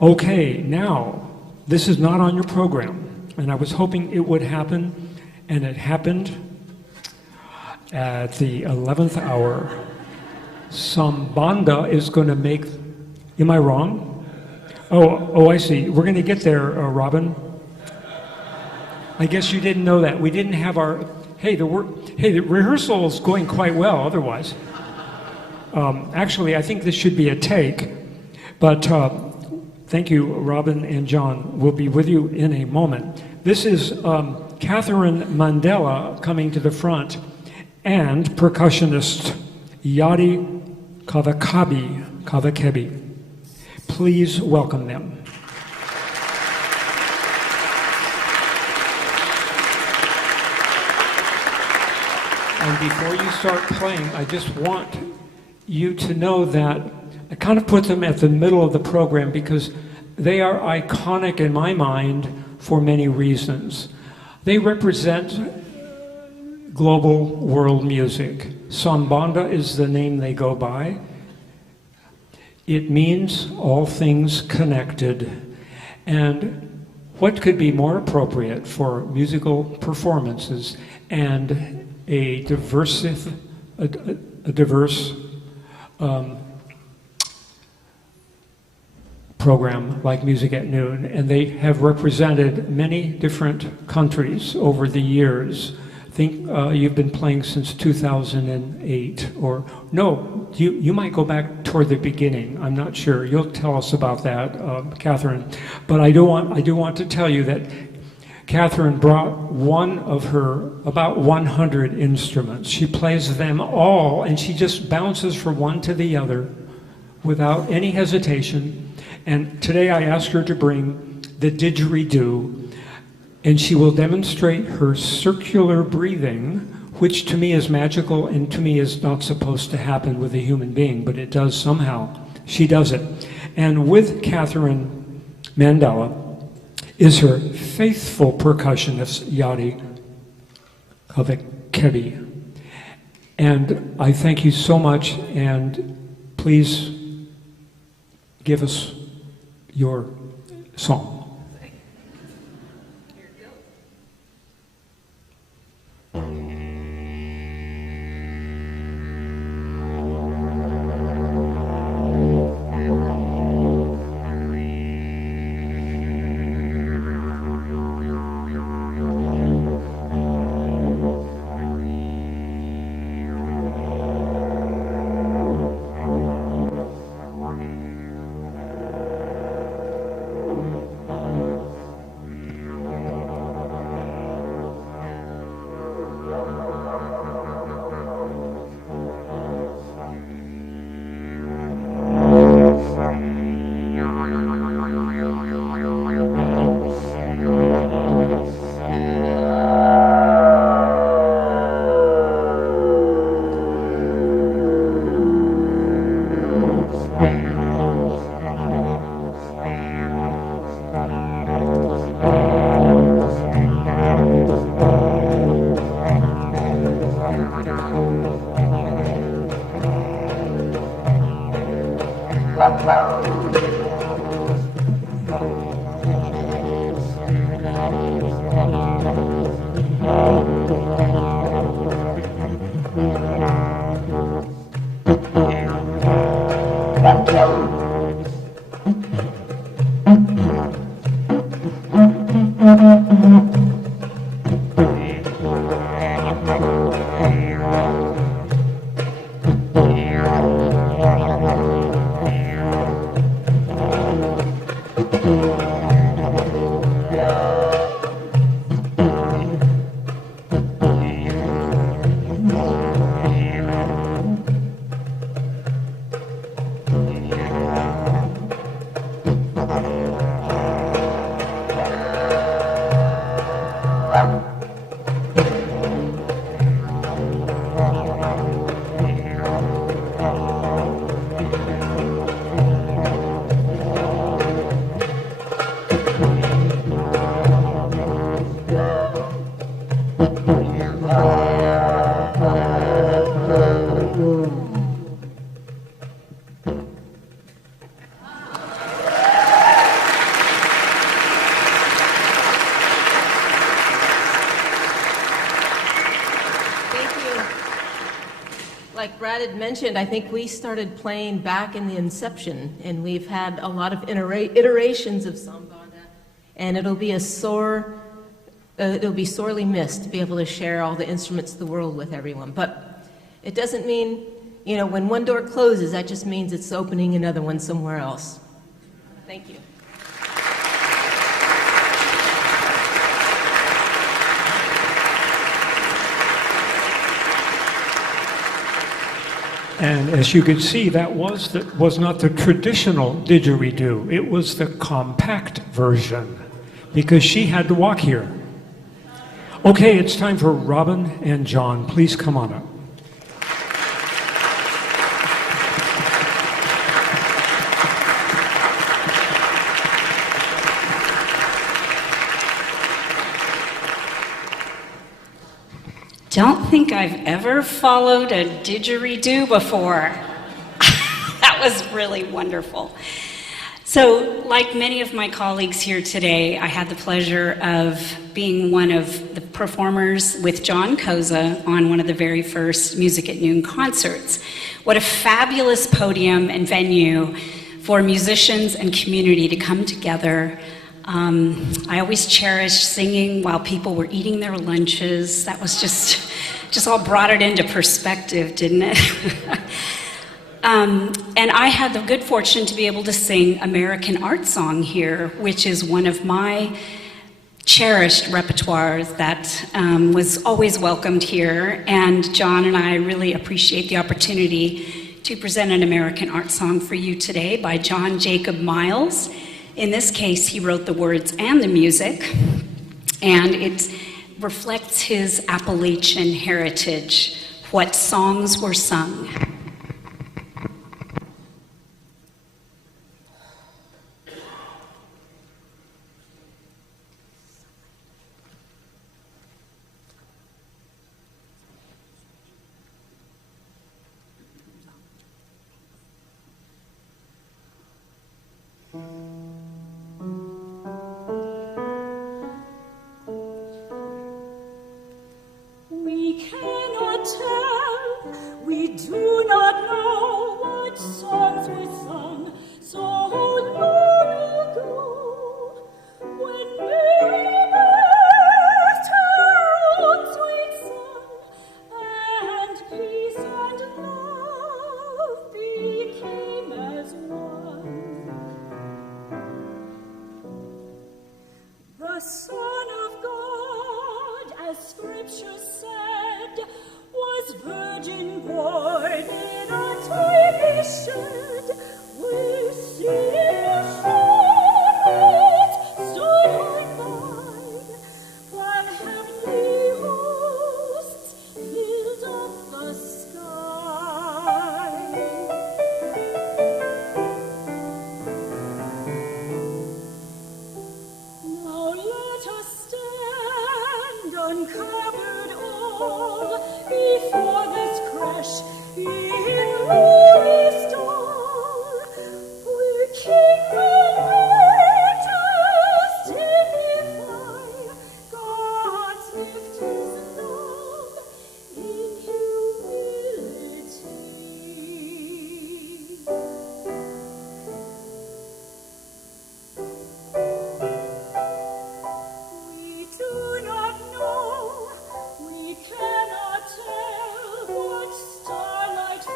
Okay, now, this is not on your program, and I was hoping it would happen, and it happened at the 11th hour. Sambanda is going to make, am I wrong? Oh, I see. We're going to get there, Robin. I guess you didn't know that. We didn't have our, the rehearsal is going quite well otherwise. Actually, I think this should be a take, but thank you, Robin and John. We'll be with you in a moment. This is Catherine Mandela coming to the front, and percussionist Yadi Kavakebi. Please welcome them. And before you start playing, I just want you to know that I kind of put them at the middle of the program because they are iconic in my mind for many reasons. They represent global world music. Sambanda is the name they go by. It means all things connected. And what could be more appropriate for musical performances and a diverse program like Music at Noon, and they have represented many different countries over the years. I think you've been playing since 2008, or no, you might go back toward the beginning. I'm not sure. You'll tell us about that, Catherine. But I do want to tell you that Catherine brought one of her about 100 instruments. She plays them all, and she just bounces from one to the other without any hesitation. And today I asked her to bring the didgeridoo, and she will demonstrate her circular breathing, which to me is magical and to me is not supposed to happen with a human being, but it does somehow. She does it. And with Catherine Mandela is her faithful percussionist, Yadi Kavakebi. And I thank you so much, and please give us your song. Thank you. Like Brad had mentioned, I think we started playing back in the inception, and we've had a lot of iterations of Sambanda, and it'll be sorely missed to be able to share all the instruments of the world with everyone. But it doesn't mean, you know, when one door closes, that just means it's opening another one somewhere else. Thank you. And as you can see, that was not the traditional didgeridoo. It was the compact version, because she had to walk here. Okay, it's time for Robin and John. Please come on up. Don't think I've ever followed a didgeridoo before. That was really wonderful. So, like many of my colleagues here today, I had the pleasure of being one of the performers with John Cozza on one of the very first Music at Noon concerts. What a fabulous podium and venue for musicians and community to come together. I always cherished singing while people were eating their lunches. That was just all brought it into perspective, didn't it? And I had the good fortune to be able to sing American Art Song here, which is one of my cherished repertoires that was always welcomed here. And John and I really appreciate the opportunity to present an American Art Song for you today by John Jacob Miles. In this case, he wrote the words and the music, and it reflects his Appalachian heritage, what songs were sung. We cannot tell, we do not know what songs were sung so long ago, when Mary birthed her own sweet son, and peace and love became as one. The Son of God, as Scripture said, was virgin born in a tiny shed, where sin shone stood by, while heavenly hosts filled up the sky. Now let us stand uncovered all before this crash in glory star, where kings and angels dignify God's gift, His love in humility. We do not know, we cannot tell what starlight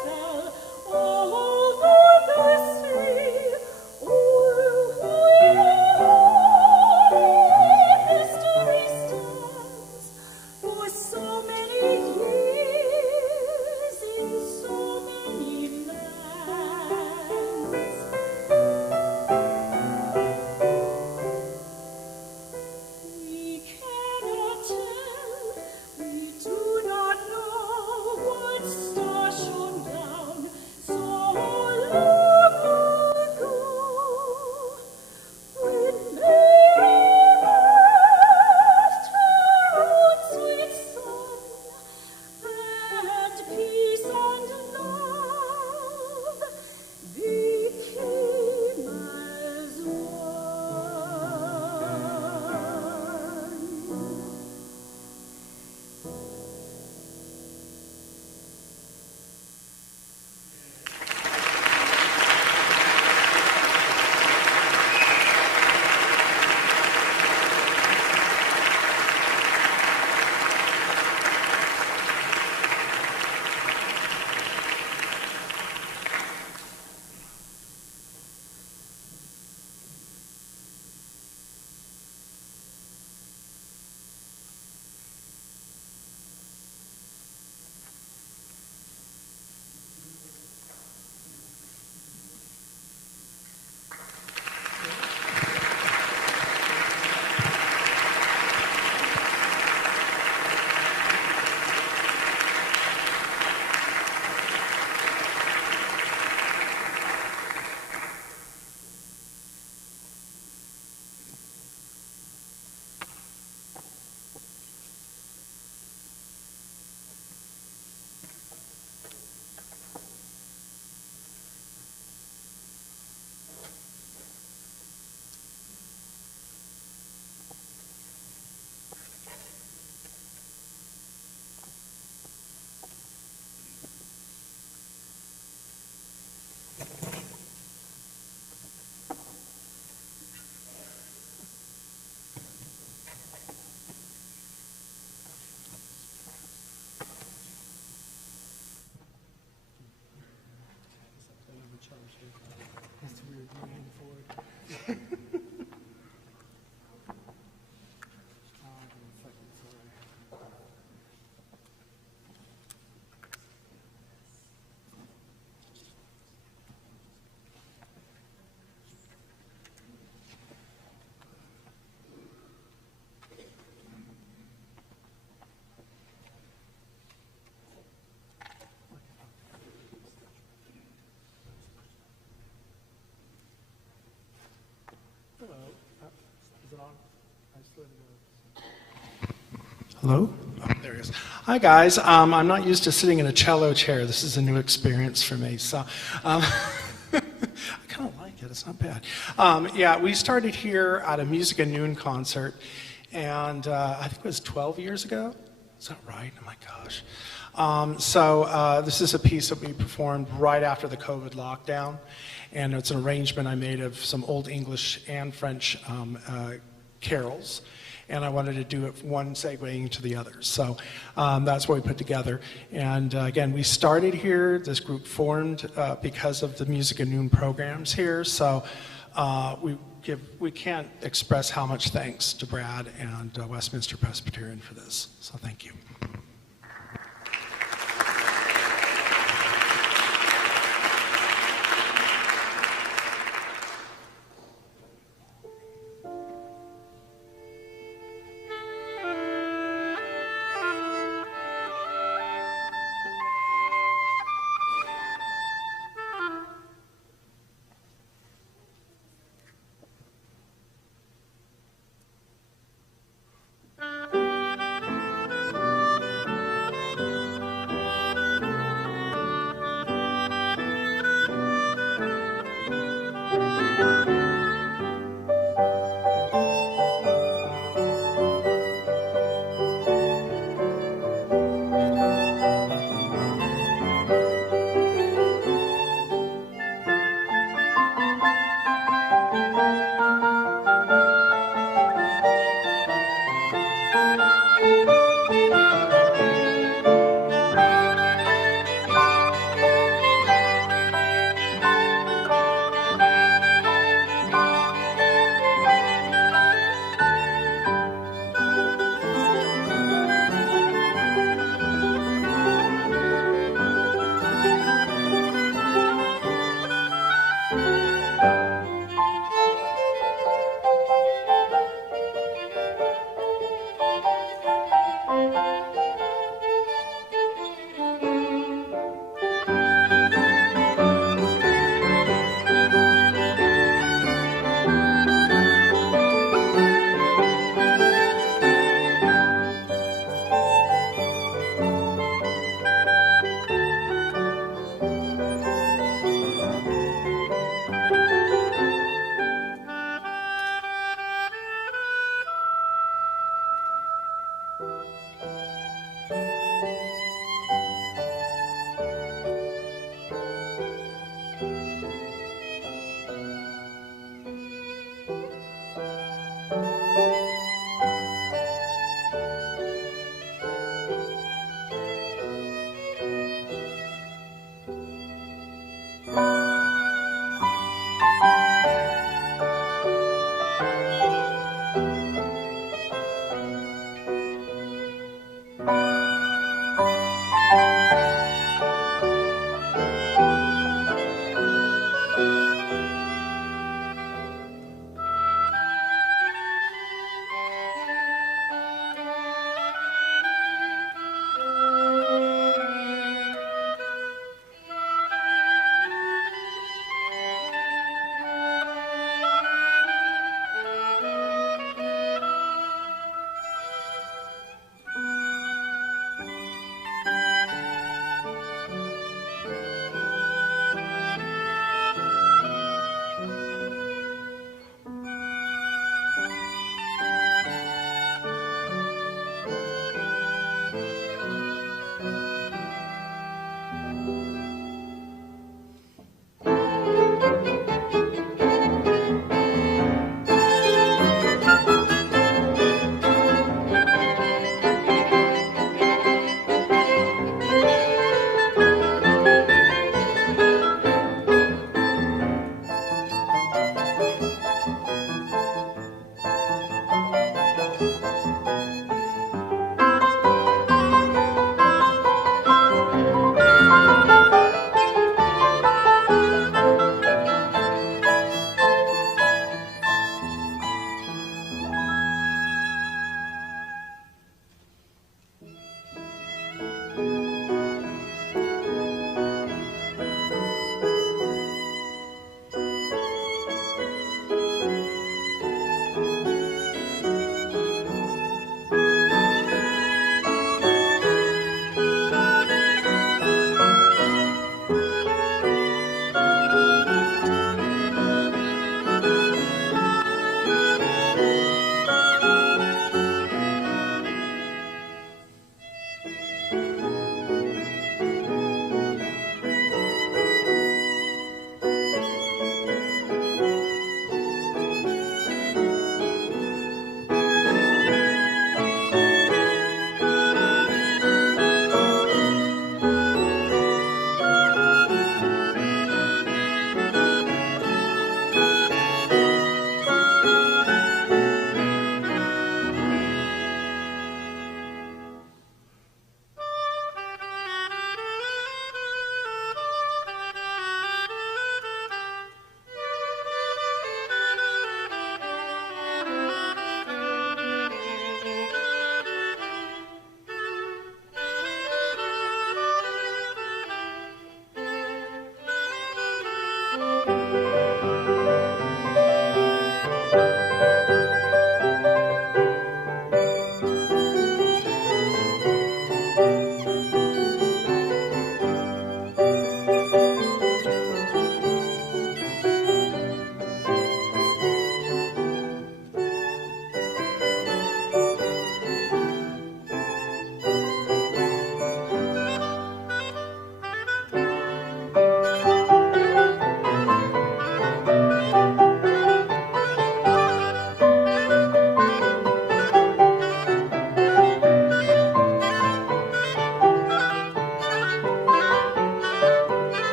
Hello? Oh, there he is. Hi, guys. I'm not used to sitting in a cello chair. This is a new experience for me. So I kind of like it. It's not bad. Yeah, we started here at a Music at Noon concert, and I think it was 12 years ago. Is that right? Oh, my gosh. This is a piece that we performed right after the COVID lockdown, and it's an arrangement I made of some Old English and French carols. And I wanted to do it one segueing to the other. So that's what we put together. And again, we started here. This group formed because of the Music at Noon programs here. So we can't express how much thanks to Brad and Westminster Presbyterian for this. So thank you.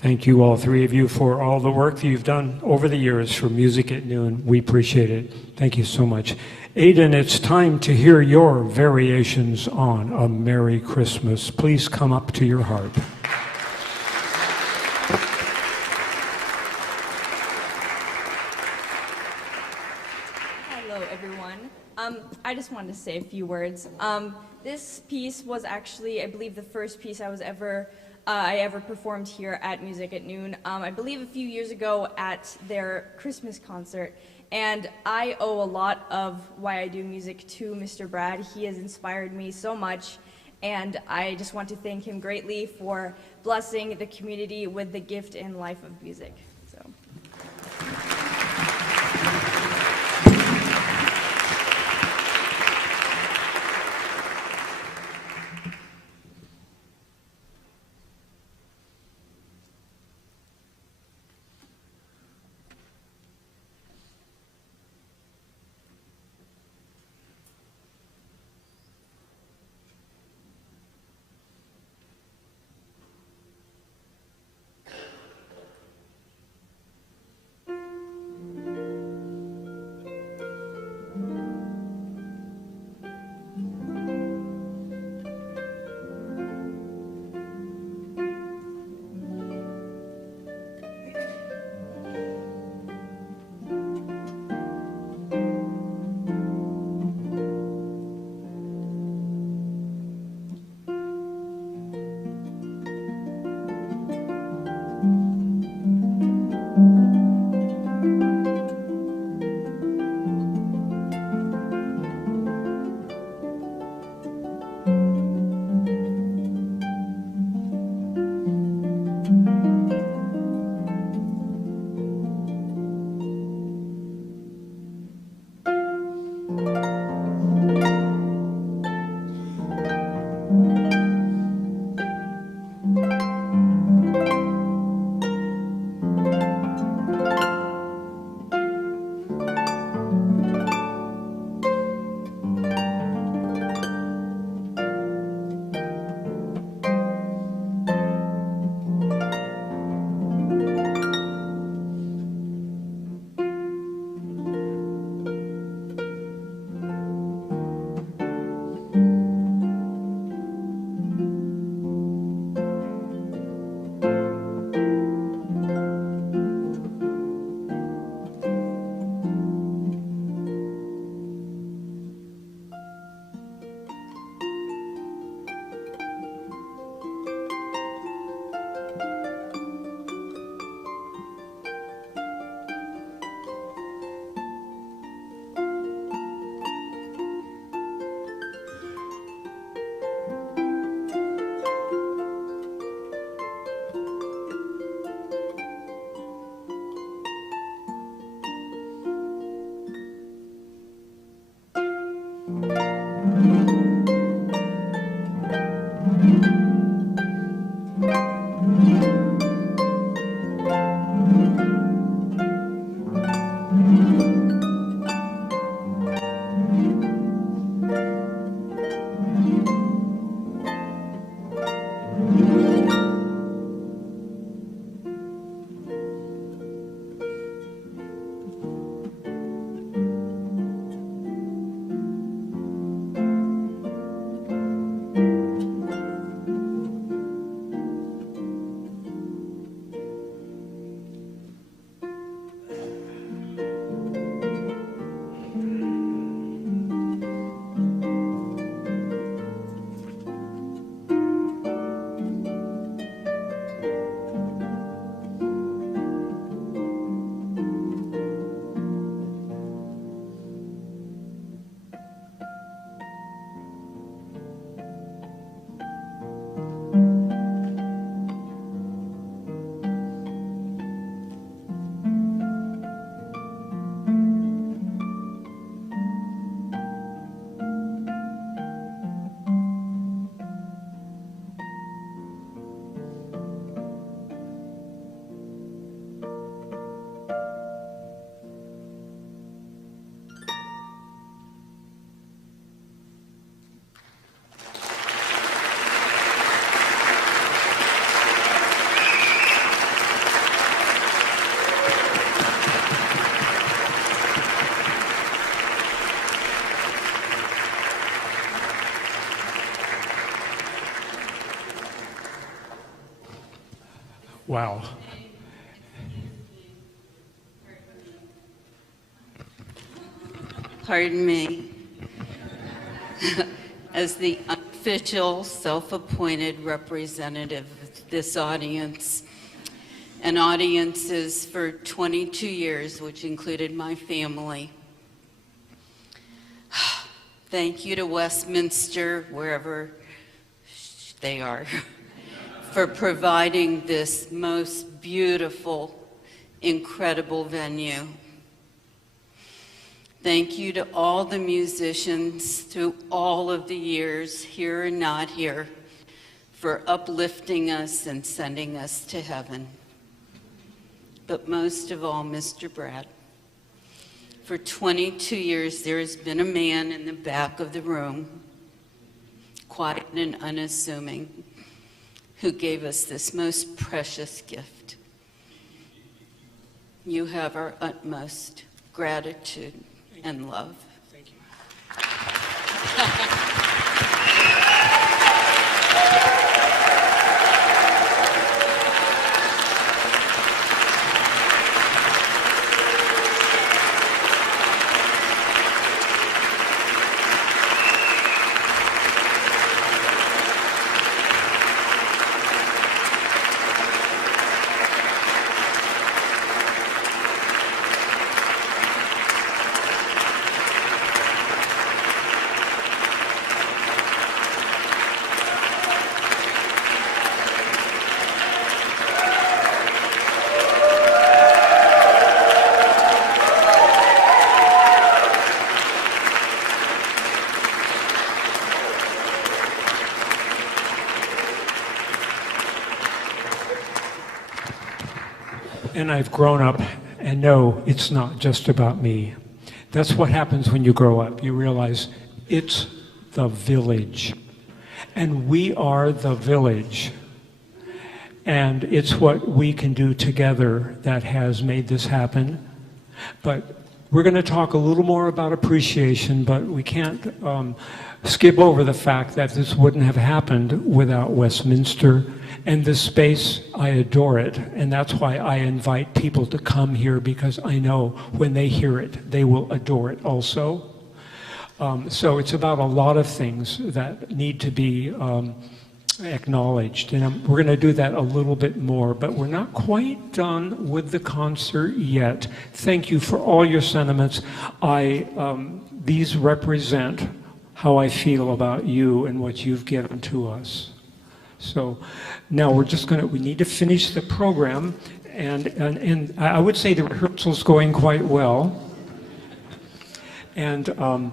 Thank you, all three of you, for all the work that you've done over the years for Music at Noon. We appreciate it. Thank you so much. Aden, it's time to hear your variations on A Merry Christmas. Please come up to your harp. Hello, everyone. I just wanted to say a few words. This piece was actually, I believe, the first piece I ever performed here at Music at Noon. I believe a few years ago at their Christmas concert. And I owe a lot of why I do music to Mr. Brad. He has inspired me so much, and I just want to thank him greatly for blessing the community with the gift and life of music. So. Wow. Pardon me. As the official, self-appointed representative of this audience, and audiences for 22 years, which included my family. Thank you to Westminster, wherever they are, for providing this most beautiful, incredible venue. Thank you to all the musicians through all of the years, here and not here, for uplifting us and sending us to heaven. But most of all, Mr. Brad, for 22 years there has been a man in the back of the room, quiet and unassuming, who gave us this most precious gift. You have our utmost gratitude and love. Thank you. And I've grown up, and no, it's not just about me. That's what happens when you grow up. You realize it's the village, and we are the village. And it's what we can do together that has made this happen. But we're going to talk a little more about appreciation, but we can't skip over the fact that this wouldn't have happened without Westminster. And this space, I adore it, and that's why I invite people to come here, because I know when they hear it, they will adore it also. So it's about a lot of things that need to be acknowledged, and we're going to do that a little bit more, but we're not quite done with the concert yet. Thank you for all your sentiments. These represent how I feel about you and what you've given to us. So now we need to finish the program, and I would say the rehearsal's going quite well. And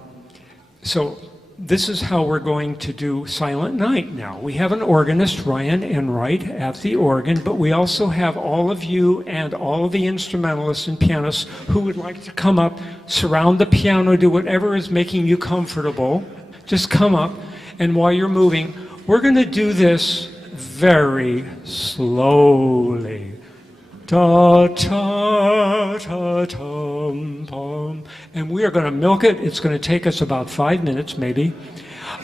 so this is how we're going to do Silent Night now. We have an organist, Ryan Enright, at the organ, but we also have all of you and all of the instrumentalists and pianists who would like to come up, surround the piano, do whatever is making you comfortable. Just come up, and while you're moving, we're going to do this very slowly. Ta ta ta tum pum. And we are going to milk it. It's going to take us about 5 minutes, maybe.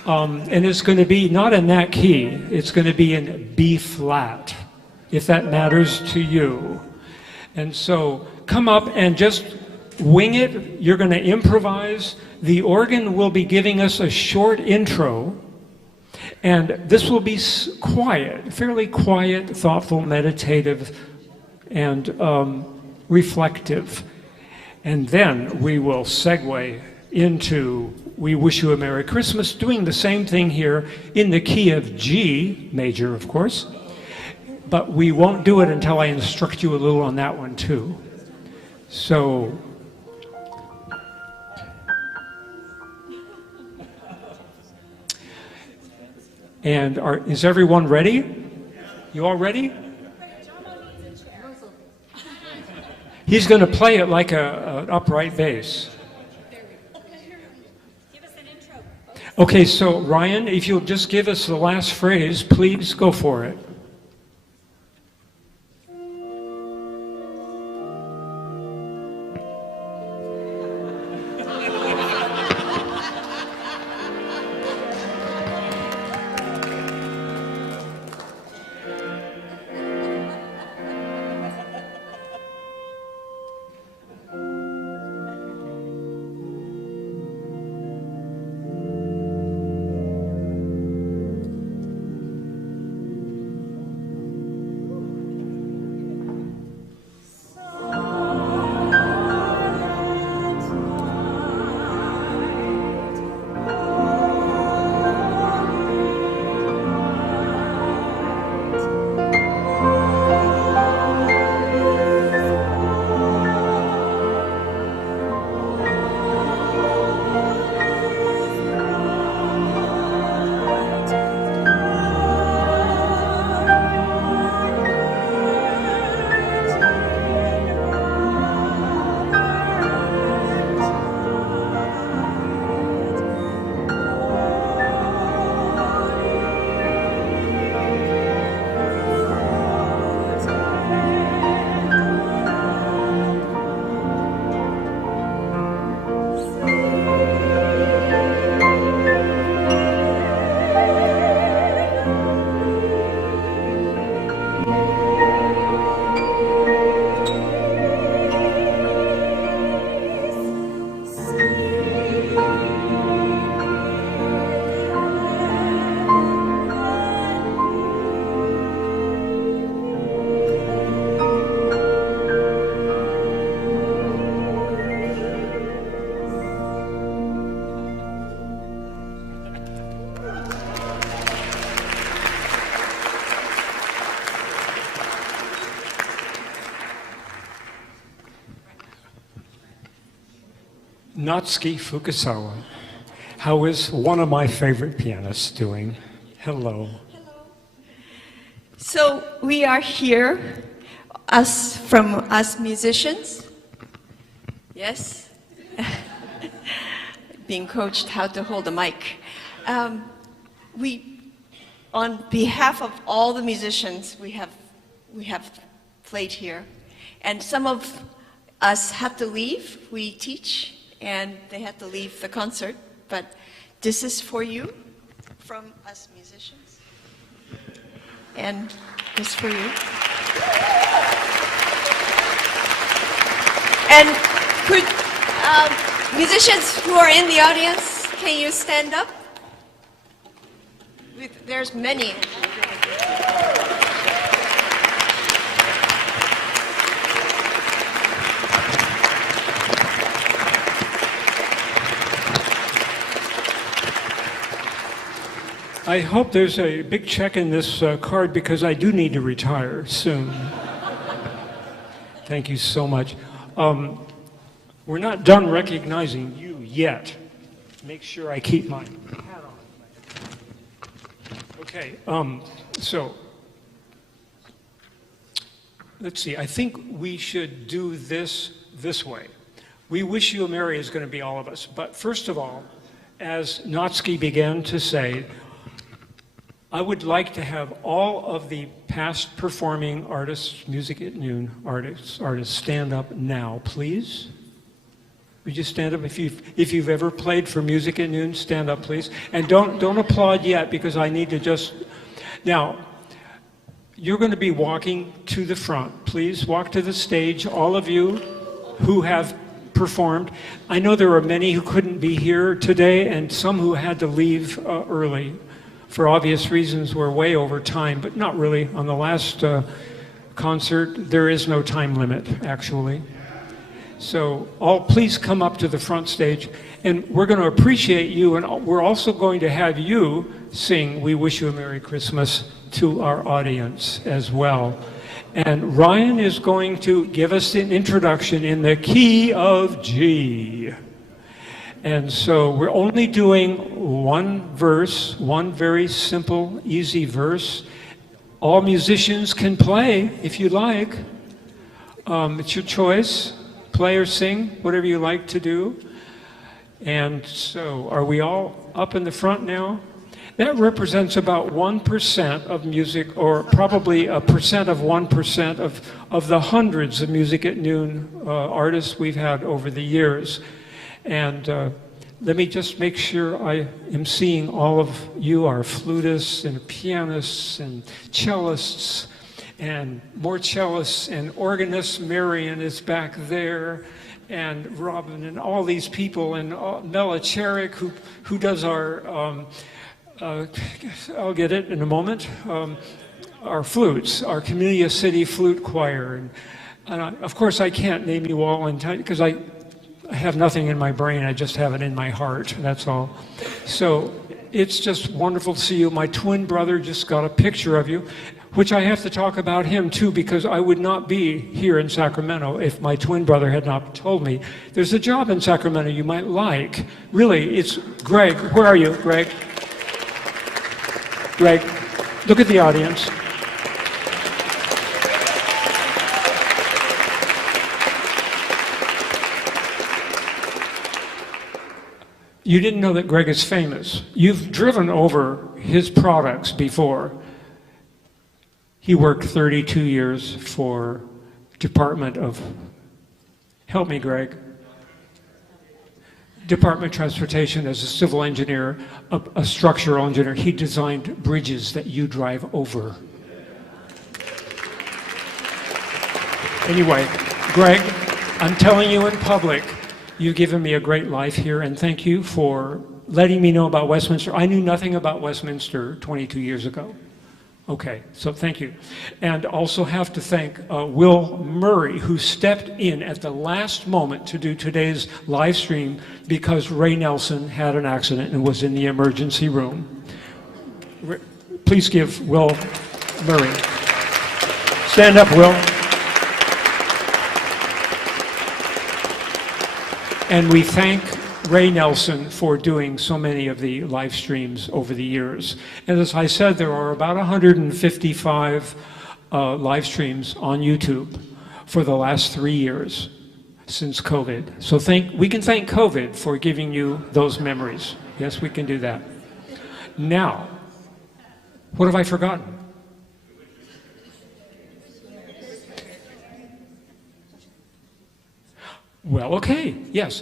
And it's going to be not in that key. It's going to be in B flat, if that matters to you. And so come up and just wing it. You're going to improvise. The organ will be giving us a short intro. And this will be quiet, fairly quiet, thoughtful, meditative, and reflective. And then we will segue into We Wish You a Merry Christmas, doing the same thing here in the key of G major, of course. But we won't do it until I instruct you a little on that one, too. So... And is everyone ready? You all ready? He's going to play it like an upright bass. Okay, so Ryan, if you'll just give us the last phrase, please go for it. Natsuki Fukasawa. How is one of my favorite pianists doing? Hello. So we are here, us musicians. Yes. Being coached how to hold a mic. On behalf of all the musicians we have played here, and some of us have to leave. We teach, and they have to leave the concert. But this is for you, from us musicians, and this for you. And could musicians who are in the audience, can you stand up? There's many. I hope there's a big check in this card because I do need to retire soon. Thank you so much. We're not done recognizing you yet. Make sure I keep my hat on. Okay, so let's see. I think we should do this way. We Wish You a Merry is going to be all of us. But first of all, as Natsuki began to say, I would like to have all of the past performing artists, Music at Noon artists stand up now, please. Would you stand up? If you've ever played for Music at Noon, stand up, please. And don't applaud yet because I need to just... Now, you're going to be walking to the front. Please walk to the stage, all of you who have performed. I know there are many who couldn't be here today and some who had to leave early. For obvious reasons, we're way over time, but not really. On the last concert, there is no time limit, actually. So please come up to the front stage, and we're going to appreciate you, and we're also going to have you sing We Wish You a Merry Christmas to our audience as well. And Ryan is going to give us an introduction in the key of G. And so we're only doing one verse, one very simple, easy verse. All musicians can play if you like. It's your choice. Play or sing, whatever you like to do. And so are we all up in the front now? That represents about 1% of music, or probably 1% of the hundreds of Music at Noon artists we've had over the years. And let me just make sure I am seeing all of you, our flutists and pianists and cellists and more cellists and organists. Marion is back there, and Robin and all these people, and Mela Cherik who does our, I'll get it in a moment, our flutes, our Camellia City Flute Choir. And of course I can't name you all in time because I have nothing in my brain, I just have it in my heart, that's all. So it's just wonderful to see you. My twin brother just got a picture of you, which I have to talk about him too, because I would not be here in Sacramento if my twin brother had not told me. There's a job in Sacramento you might like. Really, it's Greg. Where are you, Greg? Greg, look at the audience. You didn't know that Greg is famous. You've driven over his products before. He worked 32 years for Department of, help me, Greg. Department of Transportation as a civil engineer, a structural engineer. He designed bridges that you drive over. Anyway, Greg, I'm telling you in public, you've given me a great life here, and thank you for letting me know about Westminster. I knew nothing about Westminster 22 years ago. Okay, so thank you. And also have to thank Will Murray, who stepped in at the last moment to do today's live stream because Ray Nelson had an accident and was in the emergency room. Please give Will Murray. Stand up, Will. And we thank Ray Nelson for doing so many of the live streams over the years. And as I said, there are about 155 live streams on YouTube for the last 3 years since COVID. So we can thank COVID for giving you those memories. Yes, we can do that. Now, what have I forgotten? Well, okay, yes.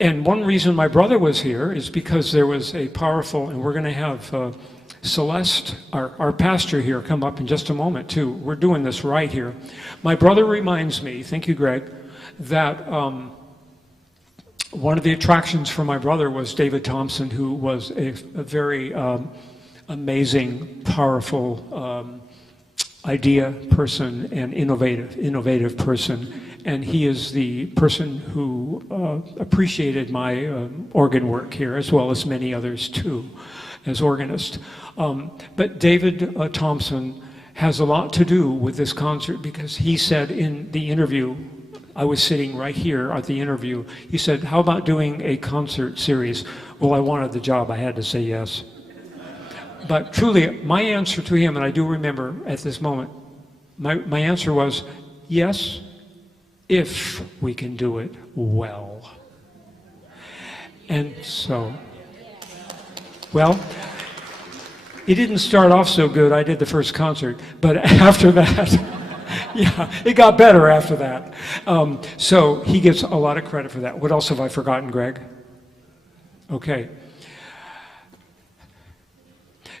And one reason my brother was here is because there was a powerful, and we're going to have Celeste, our pastor here, come up in just a moment too. We're doing this right here. My brother reminds me, thank you, Greg, that one of the attractions for my brother was David Thompson, who was a very amazing, powerful idea person and innovative person. And he is the person who appreciated my organ work here, as well as many others too, as organist. But David Thompson has a lot to do with this concert, because he said in the interview, I was sitting right here at the interview, he said, how about doing a concert series? Well, I wanted the job, I had to say yes. But truly, my answer to him, and I do remember at this moment, my answer was, yes, if we can do it well. And so, well, it didn't start off so good. I did the first concert, but after that, yeah, it got better after that. So he gets a lot of credit for that. What else have I forgotten, Greg? Okay.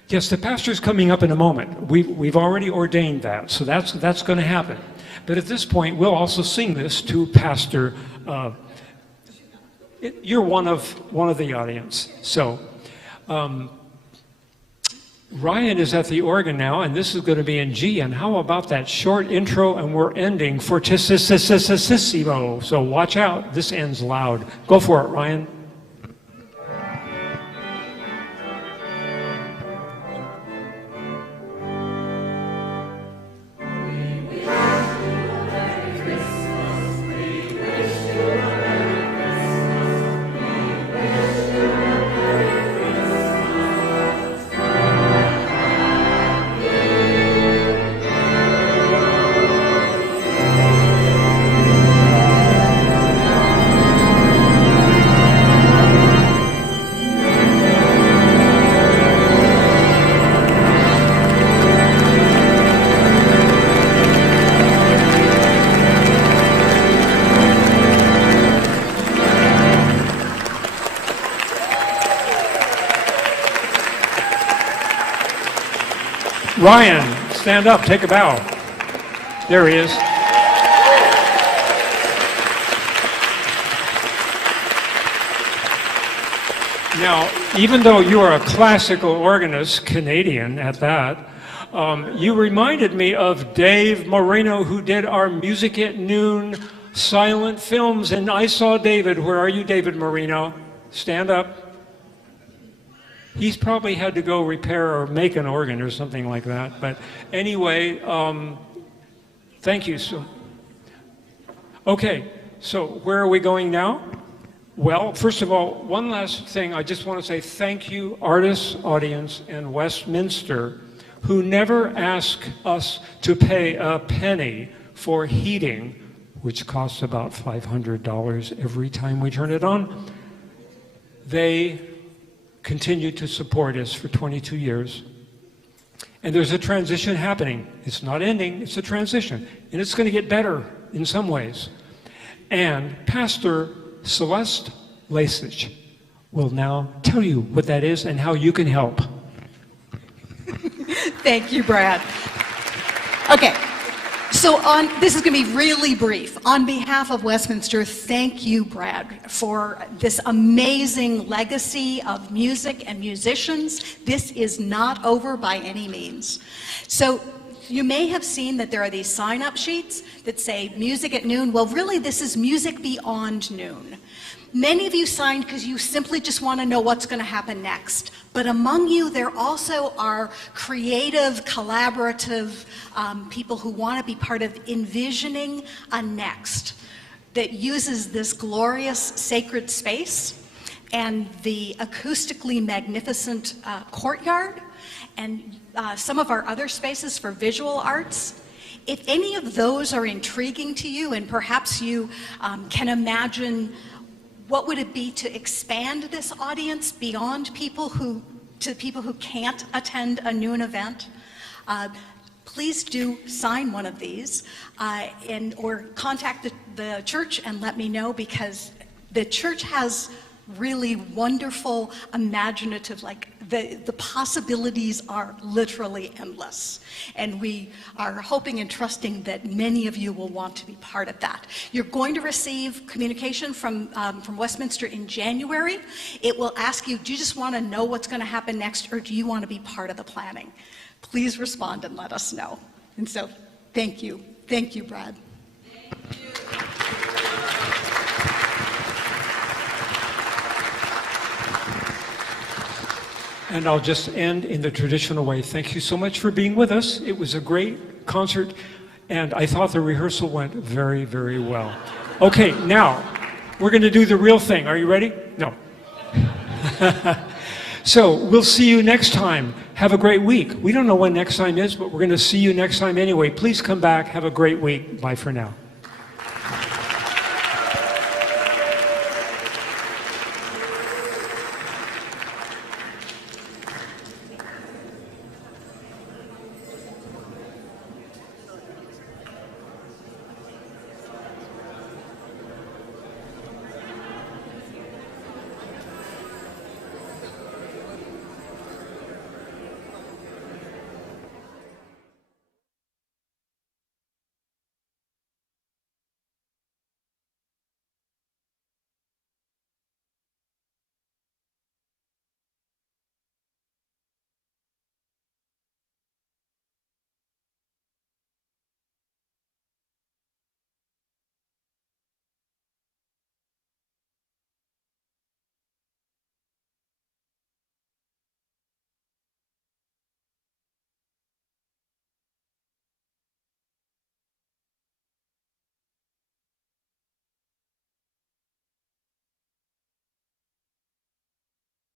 Yes, the pastor's coming up in a moment. We've already ordained that, so that's going to happen. But at this point, we'll also sing this to Pastor. You're one of the audience. So Ryan is at the organ now, and this is going to be in G. And how about that short intro? And we're ending fortissimo. So watch out. This ends loud. Go for it, Ryan. Ryan, stand up, take a bow. There he is. Now, even though you are a classical organist, Canadian at that, you reminded me of Dave Moreno, who did our Music at Noon silent films, and I saw David. Where are you, David Moreno? Stand up. He's probably had to go repair or make an organ or something like that. But anyway, thank you. Okay, so where are we going now? Well, first of all, one last thing. I just want to say thank you, artists, audience, and Westminster, who never ask us to pay a penny for heating, which costs about $500 every time we turn it on. They continue to support us for 22 years. And there's a transition happening. It's not ending, it's a transition. And it's going to get better in some ways. And Pastor Celeste Lasich will now tell you what that is and how you can help. Thank you, Brad. Okay. So this is going to be really brief. On behalf of Westminster, thank you, Brad, for this amazing legacy of music and musicians. This is not over by any means. So you may have seen that there are these sign-up sheets that say Music at Noon. Well, really, this is Music Beyond Noon. Many of you signed because you simply just want to know what's going to happen next. But among you, there also are creative, collaborative people who want to be part of envisioning a next. that uses this glorious sacred space and the acoustically magnificent courtyard and some of our other spaces for visual arts. If any of those are intriguing to you, and perhaps you can imagine what would it be to expand this audience beyond people who can't attend a noon event, please do sign one of these or contact the church and let me know, because the church has really wonderful, imaginative, like the possibilities are literally endless. And we are hoping and trusting that many of you will want to be part of that. You're going to receive communication from Westminster in January. It will ask you, do you just want to know what's going to happen next, or do you want to be part of the planning? Please respond and let us know. And so, thank you. Thank you, Brad. Thank you. And I'll just end in the traditional way. Thank you so much for being with us. It was a great concert, and I thought the rehearsal went very, very well. Okay, now, we're going to do the real thing. Are you ready? No. So, we'll see you next time. Have a great week. We don't know when next time is, but we're going to see you next time anyway. Please come back. Have a great week. Bye for now.